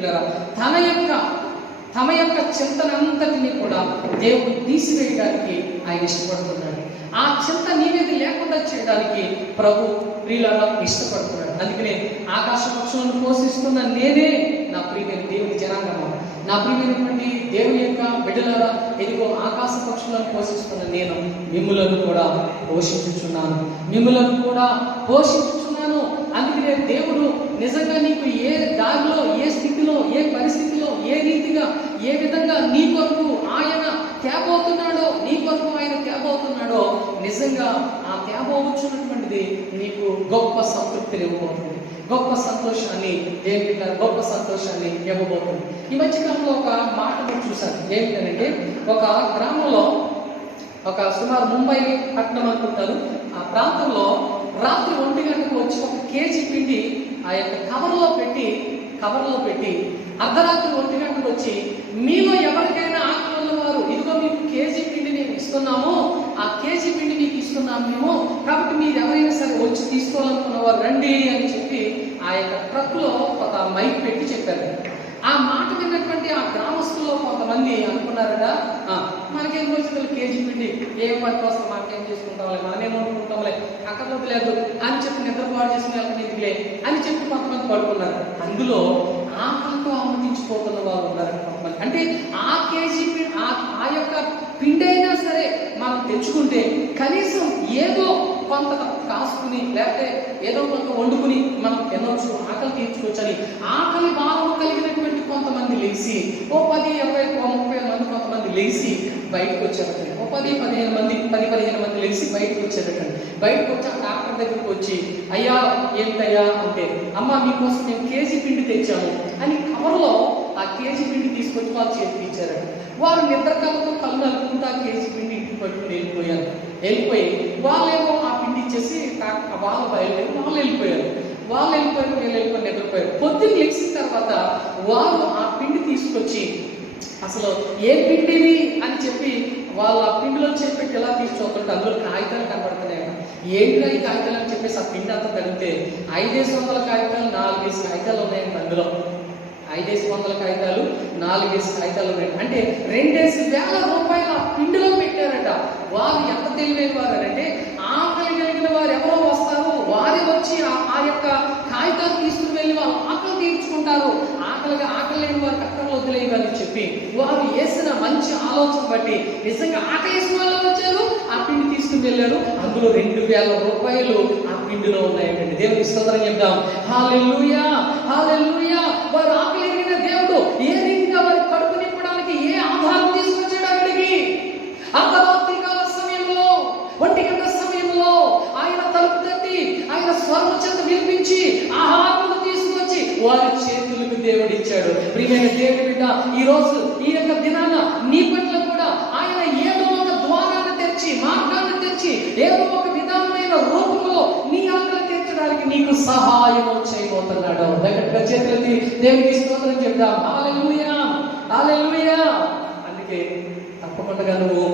తమ యొక్క చింతనంతటిని కూడా దేవుడు తీసివేయడానికి ఆయన ఇష్టపడుతున్నాడు. ఆ చింత నీ మీద లేకుండా చేయడానికి ప్రభు ప్రియులారా ఇష్టపడుతున్నాడు. అందుకనే ఆకాశ పక్షులను పోషిస్తున్న నేనే నా ప్రియమైన దేవుని జనాంగము, నా ప్రియమైనటువంటి దేవుని యొక్క బిడ్డలారా, ఎదిగో ఆకాశ పక్షులను పోషిస్తున్న నేను మిమ్ములను కూడా పోషించుచున్నాను. అందుకనే దేవుడు నిజంగా నీకు ఏ దారిలో, ఏ స్థితిలో, ఏ పరిస్థితిలో, ఏ రీతిగా, ఏ విధంగా నీ కొరకు ఆయన తేబోతున్నాడో, నిజంగా ఆ తేబోవచ్చున్నటువంటిది నీకు గొప్ప సంతృప్తిని ఇవ్వబోతుంది, గొప్ప సంతోషాన్ని ఇవ్వబోతుంది. ఈ మధ్యకాలంలో ఒక మాట నేను చూశాను. ఏంటంటే ఒక గ్రామంలో, ఒక సుమారు ముంబై పట్టణం అనుకుంటారు, ఆ ప్రాంతంలో రాత్రి 1 గంటకు వచ్చి 1 కేజీ పిండి ఆ యొక్క కవర్లో పెట్టి అర్ధరాత్రి 1 గంటకు వచ్చి మీలో ఎవరికైనా ఆకలి ఉన్నవారు, ఇదిగో మీకు కేజీ పిండి మేము ఇస్తున్నాము, ఆ కేజీ పిండి మీకు ఇస్తున్నాము మేము, కాబట్టి మీరు ఎవరైనా సరే వచ్చి తీసుకోవాలనుకున్న వారు రండి అని చెప్పి ఆ యొక్క ట్రక్లో ఒక మైక్ పెట్టి చెప్పారు. ఆ మాట విన్నటువంటి ఆ గ్రామస్తుల్లో కొంతమంది అనుకున్నారట, మనకేం రోజులు కేజీ పిండి ఏం పనికి వస్తాం, మనకేం చేసుకుంటాంలే, మనమేం వండుకుంటాంలే, అక్కడ లేదు అని చెప్పి నిద్రపాటు చేసుకునే అని చెప్పి కొంతమంది పడుకున్నారు. అందులో ఆకలితో అమ్మతించిపోతున్న వాళ్ళు ఉన్నారు కొంతమంది. అంటే ఆ కేజీ ఆ యొక్క పిండి అయినా సరే మనం తెచ్చుకుంటే కనీసం ఏదో కొంత కాసుకుని లేకపోతే ఏదో కొంత వండుకుని మనం తినవచ్చు, ఆకలి తీర్చుకోవచ్చని ఆకలి భావము కలిగినటువంటి కొంతమంది లేచి 10, 20, 30 మంది కొంతమంది లేచి బయటకు వచ్చారటండి. 10-15 మంది లేచి బయటకు వచ్చారటండి. బయటకు వచ్చి ఆ డాక్టర్ దగ్గరికి వచ్చి, అయ్యా ఏంటయ్యా అంటే, అమ్మ మీకోసం మేము కేజీ పిండి తెచ్చాము అని కవర్లో ఆ కేజీ పిండి తీసుకొచ్చి వాళ్ళు చేతికి ఇచ్చారట. వారు నిద్రకాలతో కళ్ళు నలుపుకుంటూ ఆ కేజీ పిండి ఇంటికి పట్టుకుని వెళ్ళిపోయి వాళ్ళేమో ఆ పిండి ఇచ్చేసి వాళ్ళు బయలుదేరి వాళ్ళు వెళ్ళిపోయారు. వీళ్ళు వెళ్ళిపోయి నిద్రపోయారు. పొద్దున్న లేచిన తర్వాత వారు ఆ పిండి తీసుకొచ్చి అసలు ఏ పిండివి అని చెప్పి వాళ్ళ ఆ పిండిలో చేపెట్టి ఎలా తీసుకోకుండా అందులో కాగితాలు కనబడుతున్నాయి. ఏంటిగా ఈ కాగితాలు అని చెప్పేసి ఆ పిండి అంతా తడితే 500 కాగితాలు 4 కాగితాలు ఉన్నాయండి. అందులో 500 కాగితాలు 4 కాగితాలు ఉన్నాయి. అంటే 2,000 రూపాయలు ఆ పిండిలో పెట్టారట. వారు ఎంత తెలివైన వారు అంటే, ఆకలి కలిగిన వారు ఎవరో వస్తారు, వారి వచ్చి ఆ యొక్క కాగితాలు తీసుకుని వెళ్ళి వాళ్ళు ఆకలి తీర్చుకుంటారు, ఆకలి లేని వారికి అక్కడ వదిలేయని చెప్పి వారు వేసిన మంచి ఆలోచన బట్టి నిజంగా ఆకలి వేసిన వాళ్ళు వచ్చారు, ఆ పిండి తీసుకుని వెళ్ళారు. అందులో 2,000 రూపాయలు ఆ పిండిలో ఉన్నాయండి. దేవునికి స్తోత్రం చెప్దాం. హల్లెలూయా, హల్లెలూయా. వారు ఆకలి ఎరిగిన దేవుడు ఏ రీతిగా వారి కడుపు నింపడానికి ఏ ఆధారం తీసుకొచ్చాడు అక్కడికి. అర్ధరాత్రి కాల సమయంలో 1 గంట సమయంలో ఆయన తలుపు తట్టి ఆయన స్వరం చేత వినిపించి ఆహారం తీసుకొచ్చి వారి చేతులకు దేవుడు ఇచ్చాడు. ప్రియమైన దేవుడి బిడ్డ, ఈ రోజు ఈ యొక్క దినాన నీ పట్ల కూడా ఆయన ఏదో ఒక ద్వారాన్ని తెచ్చి, మార్గాన్ని తెచ్చి, ఏదో ఒక విధానమైన రూపంలో నీ ఆకలి తీర్చడానికి నీకు సహాయం చేయబోతున్నాడు. దగ్గరగా చేతులకి దేవునికి స్తోత్రం చెప్దాం. హల్లెలూయా, హల్లెలూయా. అందుకే తప్పకుండా నువ్వు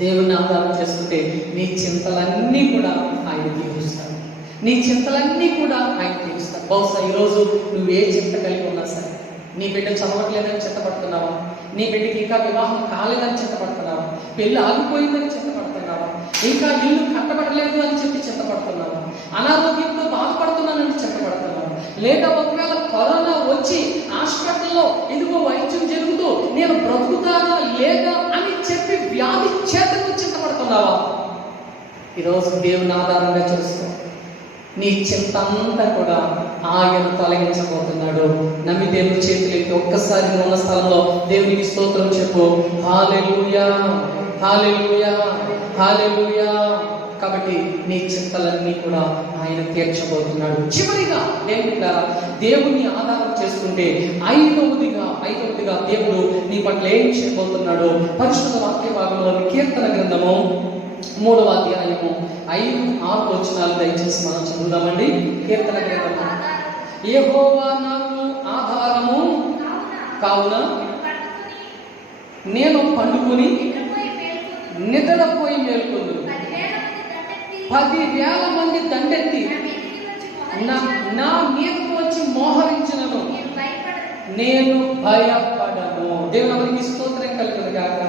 దేవుని ఆధారం చేసుకుంటే నీ చింతలన్నీ కూడా ఆయన తీరుస్తాడు. నీ చింతలన్నీ కూడా ఆయన తీరుస్తాడు. బహుశా ఈరోజు నువ్వు ఏ చింత కలిగి ఉన్నా సరే, నీ బిడ్డ చదవట్లేదని చింతపడుతున్నావా, నీ బిడ్డకి ఇంకా వివాహం కాలేదని చింతపడుతున్నావా, పెళ్ళి ఆగిపోయిందని చింతపడుతున్నావా, ఇంకా ఇల్లు కట్టబడలేదు అని చెప్పి చింతపడుతున్నావా, అనారోగ్యంతో బాధపడుతున్నానని చింతపడుతున్నావా, లేదా ఒకవేళ కరోనా వచ్చి హాస్పిటల్లో ఇదిగో వైద్యం జరుగుతూ నేను బ్రతుకుతానా లేదా అని చెప్పి వ్యాధి చేతకు చింతపడుతున్నావా, ఈరోజు దేవుని ఆధారంగా చూస్తూ నీ చింత అంతా కూడా ఆయన తొలగించబోతున్నాడు. నమ్మి దేవుని చేతులకి ఒక్కసారి ఉన్న స్థలంలో దేవునికి స్తోత్రం చెప్పు. హల్లెలూయా, హల్లెలూయా, హల్లెలూయా. కాబట్టి నీ చింతలన్నీ కూడా ఆయన తీర్చబోతున్నాడు. చివరిగా దేవుని ఆధారం చేసుకుంటే ఐదవదిగా దేవుడు నీ పట్ల ఏం చేయబోతున్నాడు? పరిశుద్ధ వాక్య భాగంలో కీర్తన గ్రంథము 3వ అధ్యాయము 5-6 వచనాలు దయచేసి మనం చదువుదామండి. కీర్తన గ్రంథము. యెహోవా నాకు ఆధారము కావున నేను పండుకొని నిద్రపోయి మేల్కొందును. 10,000 మంది దండెత్తి నా మీదకు వచ్చి మోహరించినను నేను భయపడను. దేవునికి స్తోత్రం కలుగును గాక.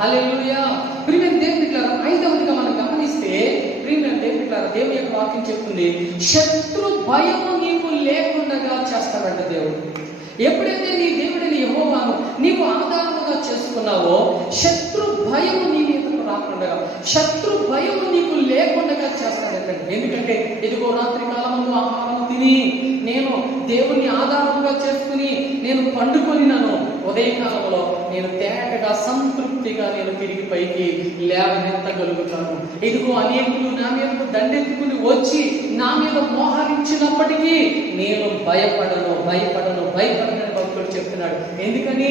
హల్లెలూయా. ప్రియమైన దేవుని బిడ్డలారా, 5వదిగా మనం గమనిస్తే ప్రియమైన దేవుని బిడ్డలారా, దేవుని యొక్క వాక్యం చెప్తుంది, శత్రు భయము నీకు లేకుండా చేస్తాడంట దేవుడు. ఎప్పుడైతే నీ దేవుడిని యెహోవాను నీవు ఆధారముగా చేసుకున్నావో శత్రు భయము నీ మీదకు రాకుండా, శత్రు భయము నీకు లేకుండా చేస్తాడంట. ఎందుకంటే ఇదిగో రాత్రి కాలము ఆహారం తిని నేను దేవుని ఆధారముగా చేసుకుని నేను పండుకొనినాను, ఉదయకాలంలో నేను తేటగా సంతృప్తిగా నేను తిరిగి పైకి లేవనెత్తగలుగుతాను. ఇదిగో అనేకులు నా మీదకు దండెత్తుకుని వచ్చి నా మీద మోహరించినప్పటికీ నేను భయపడను అని భక్తుడు చెప్తున్నాడు. ఎందుకని?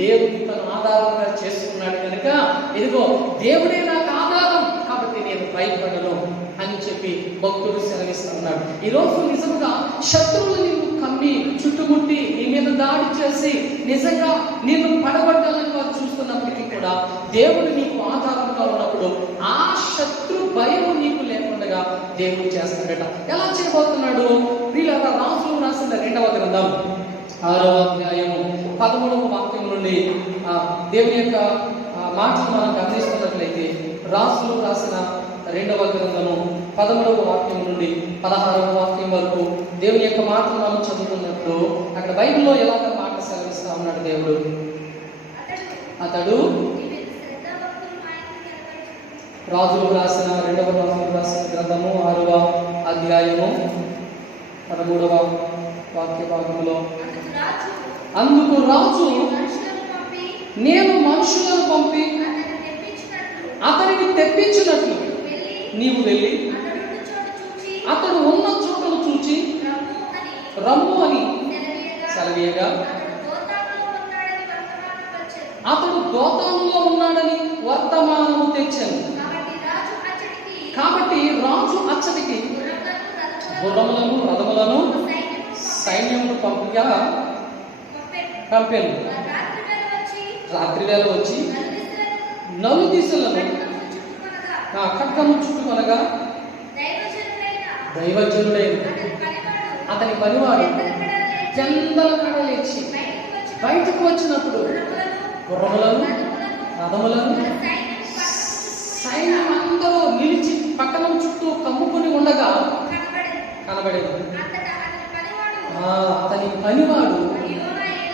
దేవుడు తను ఆధారంగా చేసుకున్నాడు కనుక, ఇదిగో దేవుడే నాకు ఆధారం కాబట్టి నేను భయపడను అని చెప్పి భక్తుడు సెలవిస్తున్నాడు. ఈరోజు నిజంగా శత్రువులు నిన్ను కమ్మి చుట్టుముట్టి నీ మీద దాడి చేసి నిజంగా నిన్ను పడగొట్టాలని వారు చూస్తున్నప్పటికీ కూడా దేవుడు నీకు ఆధారంగా ఉన్నప్పుడు ఆ శత్రు భయము నీకు లేకుండా దేవుడు చేస్తాడట. ఎలా చేయబోతున్నాడు? వీళ్ళ రాజులు రాసిన 2వ గ్రంథం 6వ అధ్యాయము 13వ వాక్యం నుండి దేవుని యొక్క మాటలు మనం గమనిస్తున్నట్లయితే, రాజులు రాసిన 2వ గ్రంథము 13వ వాక్యం నుండి 16వ వాక్యం వరకు దేవుని యొక్క మాటలు మనం చదువుతున్నప్పుడు అక్కడ బైబిల్లో ఎలాగ మాట సెలవిస్తా ఉన్నాడు దేవుడు. అతడు రాజులు రాసిన 2వ రాజులు రాసిన గ్రంథము 6వ అధ్యాయము 13వ వాక్య భాగంలో, అందుకు రాజు నేను మనుషులను పంపి అతనికి తెప్పించినట్లు నీవు వెళ్ళి అతడు ఉన్న చోటను చూచి రమ్ము అని సెలవీయగా అతడు దోతానులో ఉన్నాడని వర్తమానము తెచ్చాను. కాబట్టి రాజు అచ్చటికి గుర్రములను రథములను సైన్యమును పంపాను. రాత్రి వేళ వచ్చి నలుదిశలను ఖడ్గము చుట్టుకొనగా దైవజనుడైన అతని పనివాడు జందల కడలేచి బయటకు వచ్చినప్పుడు గుర్రములను రథములను సైన్యం అందరూ నిలిచి పట్టణం చుట్టూ కమ్ముకుని ఉండగా కనబడేది. అతని పనివాడు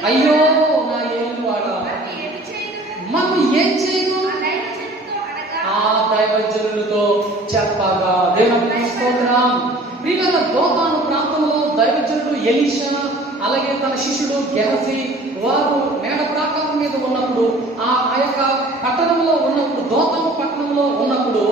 అయ్యో నా ఏలువాడా మనం ఏం చేయను ఆ దైవజనులతో చెప్పగా దేవునికి స్తోత్రం. ప్రియమైన దోతాను ప్రాంతంలో దైవజనుడు ఎలీషా అలాగే తన శిష్యుడు గెహజీ వారు మేడ ప్రాకారం మీద ఉన్నప్పుడు ఆ యొక్క పట్టణంలో ఉన్నప్పుడు దోతాను పట్టణంలో ఉన్నప్పుడు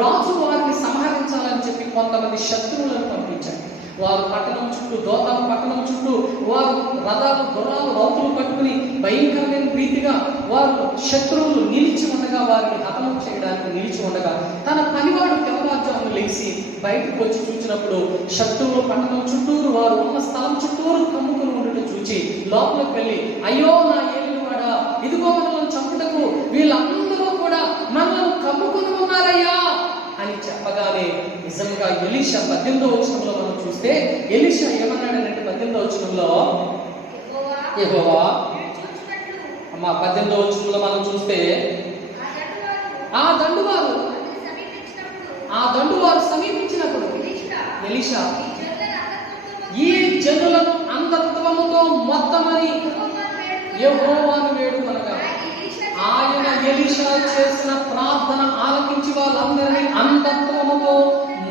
రాజు వారిని సంహరించాలని చెప్పి కొంతమంది శత్రువులను పంపించారు. వారు పట్టణం చుట్టూ దోతాను పట్టణం చుట్టూ వారు రథాలు గుర్రాలు రౌతులు పట్టుకుని భయంకరమైన ప్రీతిగా వారు శత్రువులు నిలిచి ఉండగా వారిని హతనం చేయడానికి నిలిచి ఉండగా తన పనివాడు తెల్లవారుజామున లేచి బయటకు వచ్చి చూసినప్పుడు శత్రువులు పట్టణం చుట్టూరు వారు ఉన్న స్థలం చుట్టూరు కమ్ముకుని ఉండటం చూచి లోపలికి వెళ్ళి అయ్యో నా ఏలినవాడా ఇదిగో మనల్ని చంపుటకు వీళ్ళందరూ కూడా మనల్ని కమ్ముకుని ఉన్నారయ్యా అని చెప్పగానే నిజంగా ఎలీషా 18వ వచనంలో మనం చూస్తే ఎలీషా ఏమన్నాడనంటే 18వ వచనంలో, యెహోవా అమ్మ 18వ వచనంలో మనం చూస్తే ఆ దండువారు సమీపించినప్పుడు ఎలీషా ఈ జనులను అంధత్వముతో మొత్తమని యెహోవాను వేడుకొనగా ఆయన ఎలీషా చేసిన ప్రార్థన ఆలకించి వాళ్ళందరినీ అంధత్వముతో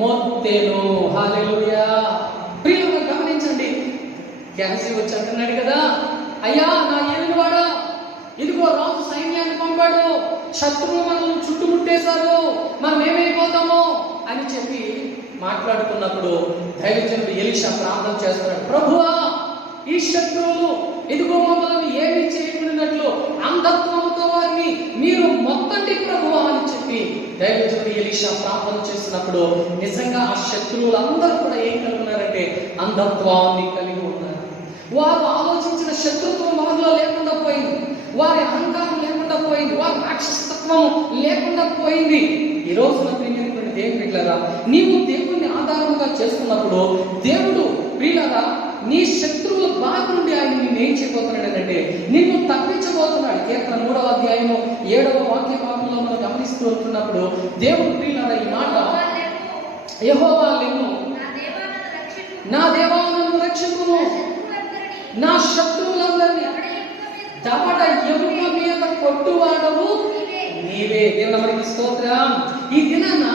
మొత్తెను. హల్లెలూయా. ప్రియులను గమనించండి, గెహజీ వచ్చి అంటున్నాడు కదా, అయ్యా నా ఏలినవాడా, ఇదిగో రాజు సైన్యాన్ని పంపాడు, శత్రువులు మనల్ని చుట్టుముట్టేశారు, మనం ఏమైపోతామో అని చెప్పి మాట్లాడుతున్నప్పుడు దైవజనుడు ఎలీషా ప్రార్థన చేస్తున్నాడు, ప్రభువా ఈ శత్రువులు ఇదిగో మమ్మల్ని ఏమీ చేయకున్నట్లు అంధత్వంతో వారిని మీరు మొత్తండి ప్రభువా అని చెప్పి దైవజనుడు ఎలీషా ప్రార్థన చేస్తున్నప్పుడు నిజంగా ఆ శత్రువులందరూ కూడా ఏం కలిగి ఉన్నారంటే అంధత్వాన్ని కలిగి ఉన్నారు. వారు ఆలోచించిన శత్రుత్వం వారిలో లేకుండా పోయింది, వారి అహంకారం లేకుండా పోయింది, వారి రాక్షసత్వం లేకుండా పోయింది. ఈ రోజున ప్రియమైనటువంటి దేవుని బిడ్డలారా, నీవు దేవుణ్ణి ఆధారముగా చేసుకున్నప్పుడు దేవుడు ప్రియులారా నీ శత్రువుల బాధ నుండి ఆయన నిన్ను ఏం చేయబోతున్నాడు, నిన్ను తప్పించబోతున్నాడు. కీర్తన 3వ అధ్యాయము 7వ వాక్య భాగంలో మనం గమనిస్తూ ఉంటున్నప్పుడు దేవుడు ప్రియులారా ఈ మాట, యెహోవా లెమ్ము, నా దేవా నన్ను రక్షించుము, నా శత్రువులందరినీ దవడ ఎముక మీద కొట్టువాడవు నీవే. దేవుని నామమునకు స్తోత్రం. ఈ దినాన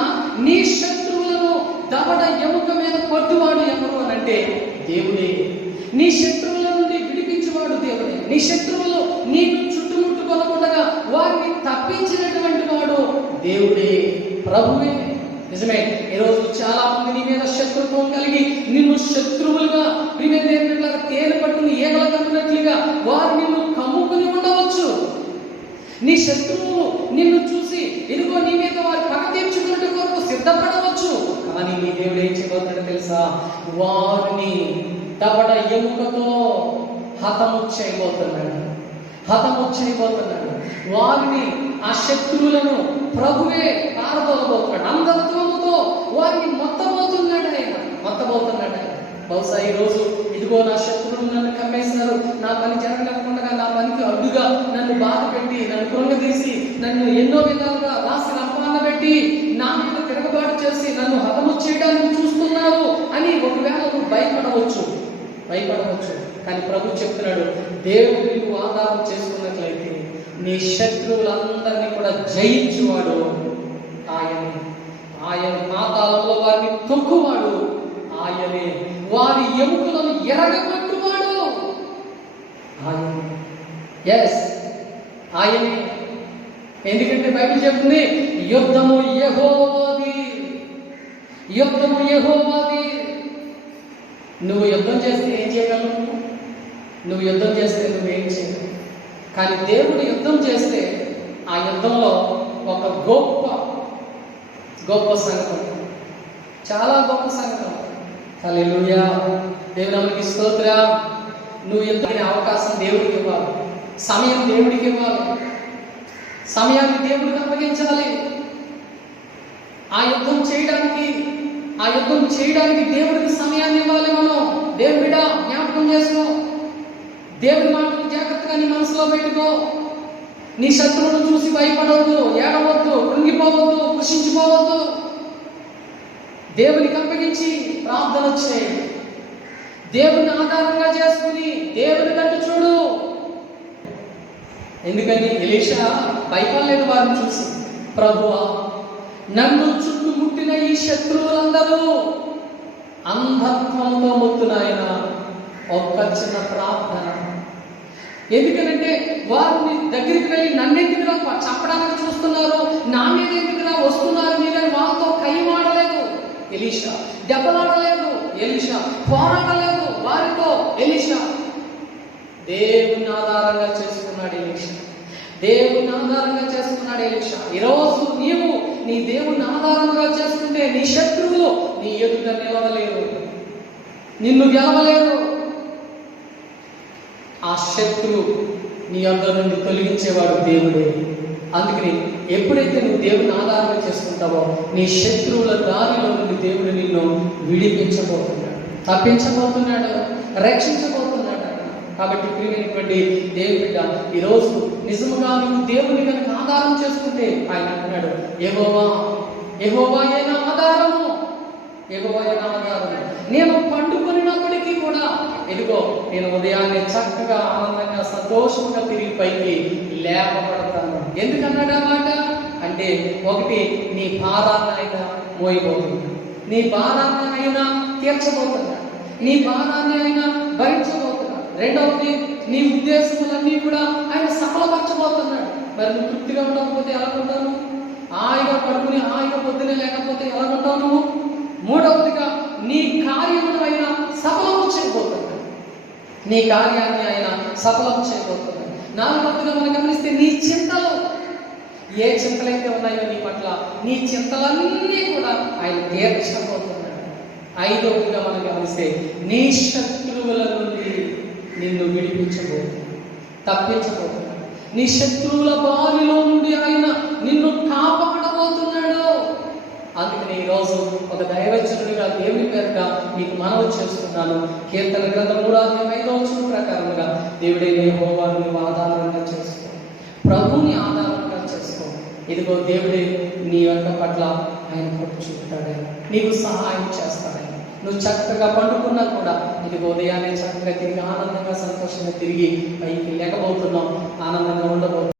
నీ శత్రువులను దవడ ఎముక మీద కొట్టువాడు ఎవరు అని అంటే దేవుడే. నీ శత్రువుల నుండి విడిపించేవాడు దేవుడే. నీ శత్రువులు నీకు చుట్టుముట్టుకొనకుండా వారిని తప్పించినటువంటి వాడు దేవుడే, ప్రభువే. నిజమే, ఈరోజు చాలా మంది నీ మీద శత్రుత్వం కలిగి నిన్ను శత్రువులుగా తేనె పట్టుని ఏగల కమ్మినట్లుగా వారు నిన్ను కమ్ముకుని ఉండవచ్చు. నీ శత్రువులు నిన్ను చూసి ఇదిగో నీ మీద వారి పగ తీర్చుకున్నట్టు కొరకు సిద్ధపడవచ్చు. కానీ నీ దేవుడు ఏం చేయబోతున్నాడో తెలుసా, వారిని దవడ ఎముకతో హతము చేయబోతున్నాడు. వారిని ఆ శత్రువులను ప్రభువే పారదోలబోతున్నాడు. అంధత్వముతో వారిని మొత్తబోతున్నాడు ఆయన. బహుశా ఈ రోజు ఇదిగో నా శత్రువులు నన్ను కమ్మేస్తున్నారు, నా పని జరగకుండా నా పనికి అడ్డుగా నన్ను బాధ పెట్టి, నన్ను కృంగదీసి, నన్ను ఎన్నో విధాలుగా రాసి రంపాన పెట్టి నా మీద తిరగబాటు చేసి నన్ను హతము చేయడానికి చూస్తున్నారు అని ఒకవేళ నువ్వు భయపడవచ్చు. కానీ ప్రభు చెప్తున్నాడు, దేవుడు నువ్వు ఆధారం చేసుకున్నట్లయితే నీ శత్రువులందరినీ కూడా జయించువాడు ఆయనే. ఆయన పాతాళంలో వారిని తొక్కువాడు ఆయనే. వారి ఎముకలను ఎరగగొట్టువాడు ఆయనే. ఎందుకంటే బైబిల్ చెప్తుంది, యుద్ధము యెహోవాది. నువ్వు యుద్ధం చేస్తే ఏం చేయగలవు? నువ్వు యుద్ధం చేస్తే నువ్వేం చేయగలవు? కానీ దేవుడు యుద్ధం చేస్తే ఆ యుద్ధంలో ఒక గొప్ప సంగతి, చాలా గొప్ప సంగతి. హల్లెలూయా. దేవుని నామమునకు స్తోత్రం. నువ్వు యుద్ధానికి అవకాశం దేవుడికి ఇవ్వాలి, సమయం దేవుడికి ఇవ్వాలి, సమయాన్ని దేవుడికి అప్పగించాలి. ఆ యుద్ధం చేయడానికి దేవుడికి సమయాన్ని ఇవ్వాలి. మనం దేవుడా జ్ఞాపకం చేసుకో, దేవుడి మాటలు జాగ్రత్తగా నీ మనసులో పెట్టుకో. నీ శత్రువును చూసి భయపడవద్దు, ఏడవద్దు, కృంగిపోవద్దు, కృషించిపోవద్దు. దేవునికి అప్పగించి ప్రార్థన చేయండి. దేవుని ఆధారంగా చేసుకుని దేవుని కంటే చూడు. ఎందుకని ఎలీషా భయపడలేదు వారిని చూసి. ప్రభువా నన్ను చుట్టుముట్టిన ఈ శత్రువులందరూ అంధత్వంతో మొత్తునాయన. ఒక్క చిన్న ప్రార్థన. ఎందుకనంటే వారిని దగ్గరికి వెళ్ళి నన్నెందుకురా చంపడానికి చూస్తున్నారు, నా మీద ఎందుకురా వస్తున్నారు మీరని వాళ్ళతో కైమాడలేదు ఎలీషా, దెబ్బలాడలేదు ఎలీషా, పోరాడలేదు వారితో ఎలీషా. దేవుని ఆధారంగా చేసుకున్నాడు ఎలీషా. ఈరోజు నీవు నీ దేవుని ఆధారంగా చేసుకుంటే నీ శత్రువులు నీ ఎదుట నిలవలేరు, నిన్ను గెలవలేరు. ఆ శత్రువు నీ యొద్ద నుండి తొలగించేవాడు దేవుడే. అందుకని ఎప్పుడైతే నువ్వు దేవుని ఆధారంగా చేసుకుంటావో నీ శత్రువుల దారిలో నుండి దేవుడు నిన్ను విడిపించబోతున్నాడు, తప్పించబోతున్నాడు, రక్షించబోతున్నాడు ఆయన. కాబట్టి ప్రియమైనటువంటి దేవుని బిడ్డ, ఈరోజు నిజముగా నువ్వు దేవుని కనుక ఆధారం చేసుకుంటే ఆయన అంటున్నాడు, యెహోవా యెహోవాయే నా ఆధారము, యెహోవాయే నా ఆధారము. నేను పండుకొనినప్పటికీ కూడా ఇదిగో నేను ఉదయాన్నే చక్కగా ఆనందంగా సంతోషంగా తిరిగి పైకి లేపబడతాను. ఎందుకన్నాడు ఆ మాట అంటే, ఒకటి నీ భారాన్ని ఆయన మోయబోతున్నాడు, నీ భారాన్ని ఆయన తీర్చబోతున్నాడు, నీ భారాన్ని ఆయన భరించబోతున్నాడు. రెండవది నీ ఉద్దేశములన్నీ కూడా ఆయన సఫలపరచబోతున్నాడు. మరి నువ్వు తృప్తిగా ఉండకపోతే ఎలా ఉంటావు? హాయిగా పడుకుని హాయిగా పొద్దునే లేకపోతే ఎలా ఉంటావు నువ్వు? మూడవదిగా నీ కార్యమును ఆయన సఫలం చేయబోతున్నాడు, నీ కార్యాన్ని ఆయన సఫలం చేయబోతున్నాడు. నాలుగవదిగా మనం గమనిస్తే నీ చింతలు, ఏ చింతలైతే ఉన్నాయో నీ పట్ల, నీ చింతలన్నీ కూడా ఆయన తీర్చబోతున్నాడు. ఐదవదిగా మనం గమనిస్తే నీ శత్రువుల నుండి నిన్ను విడిపించబోతున్నాడు, తప్పించబోతున్నాడు. నీ శత్రువుల బారిలో నుండి ఆయన నిన్ను కాపాడబోతున్నాడు. అందుకని ఈరోజు ఒక దైవజనుడిగా దేవుని పేరుగా మీకు మనవి చేస్తున్నాను. కీర్తన గ్రంథం 3:5 ప్రకారంగా దేవుడే యెహోవాను నువ్వు ఆధారంగా చేసుకో, ప్రభుని ఆధారంగా చేసుకో. ఇదిగో దేవుడే నీ యొక్క పట్ల ఆయన కృప చూపుతాడు, నీకు సహాయం చేస్తాడు. నువ్వు చక్కగా పండుకున్నా కూడా ఇదిగో ఉదయాన్నే చక్కగా తిరిగి ఆనందంగా సంతోషంగా తిరిగి పైకి లేకపోతున్నావు, ఆనందంగా ఉండబోతున్నావు.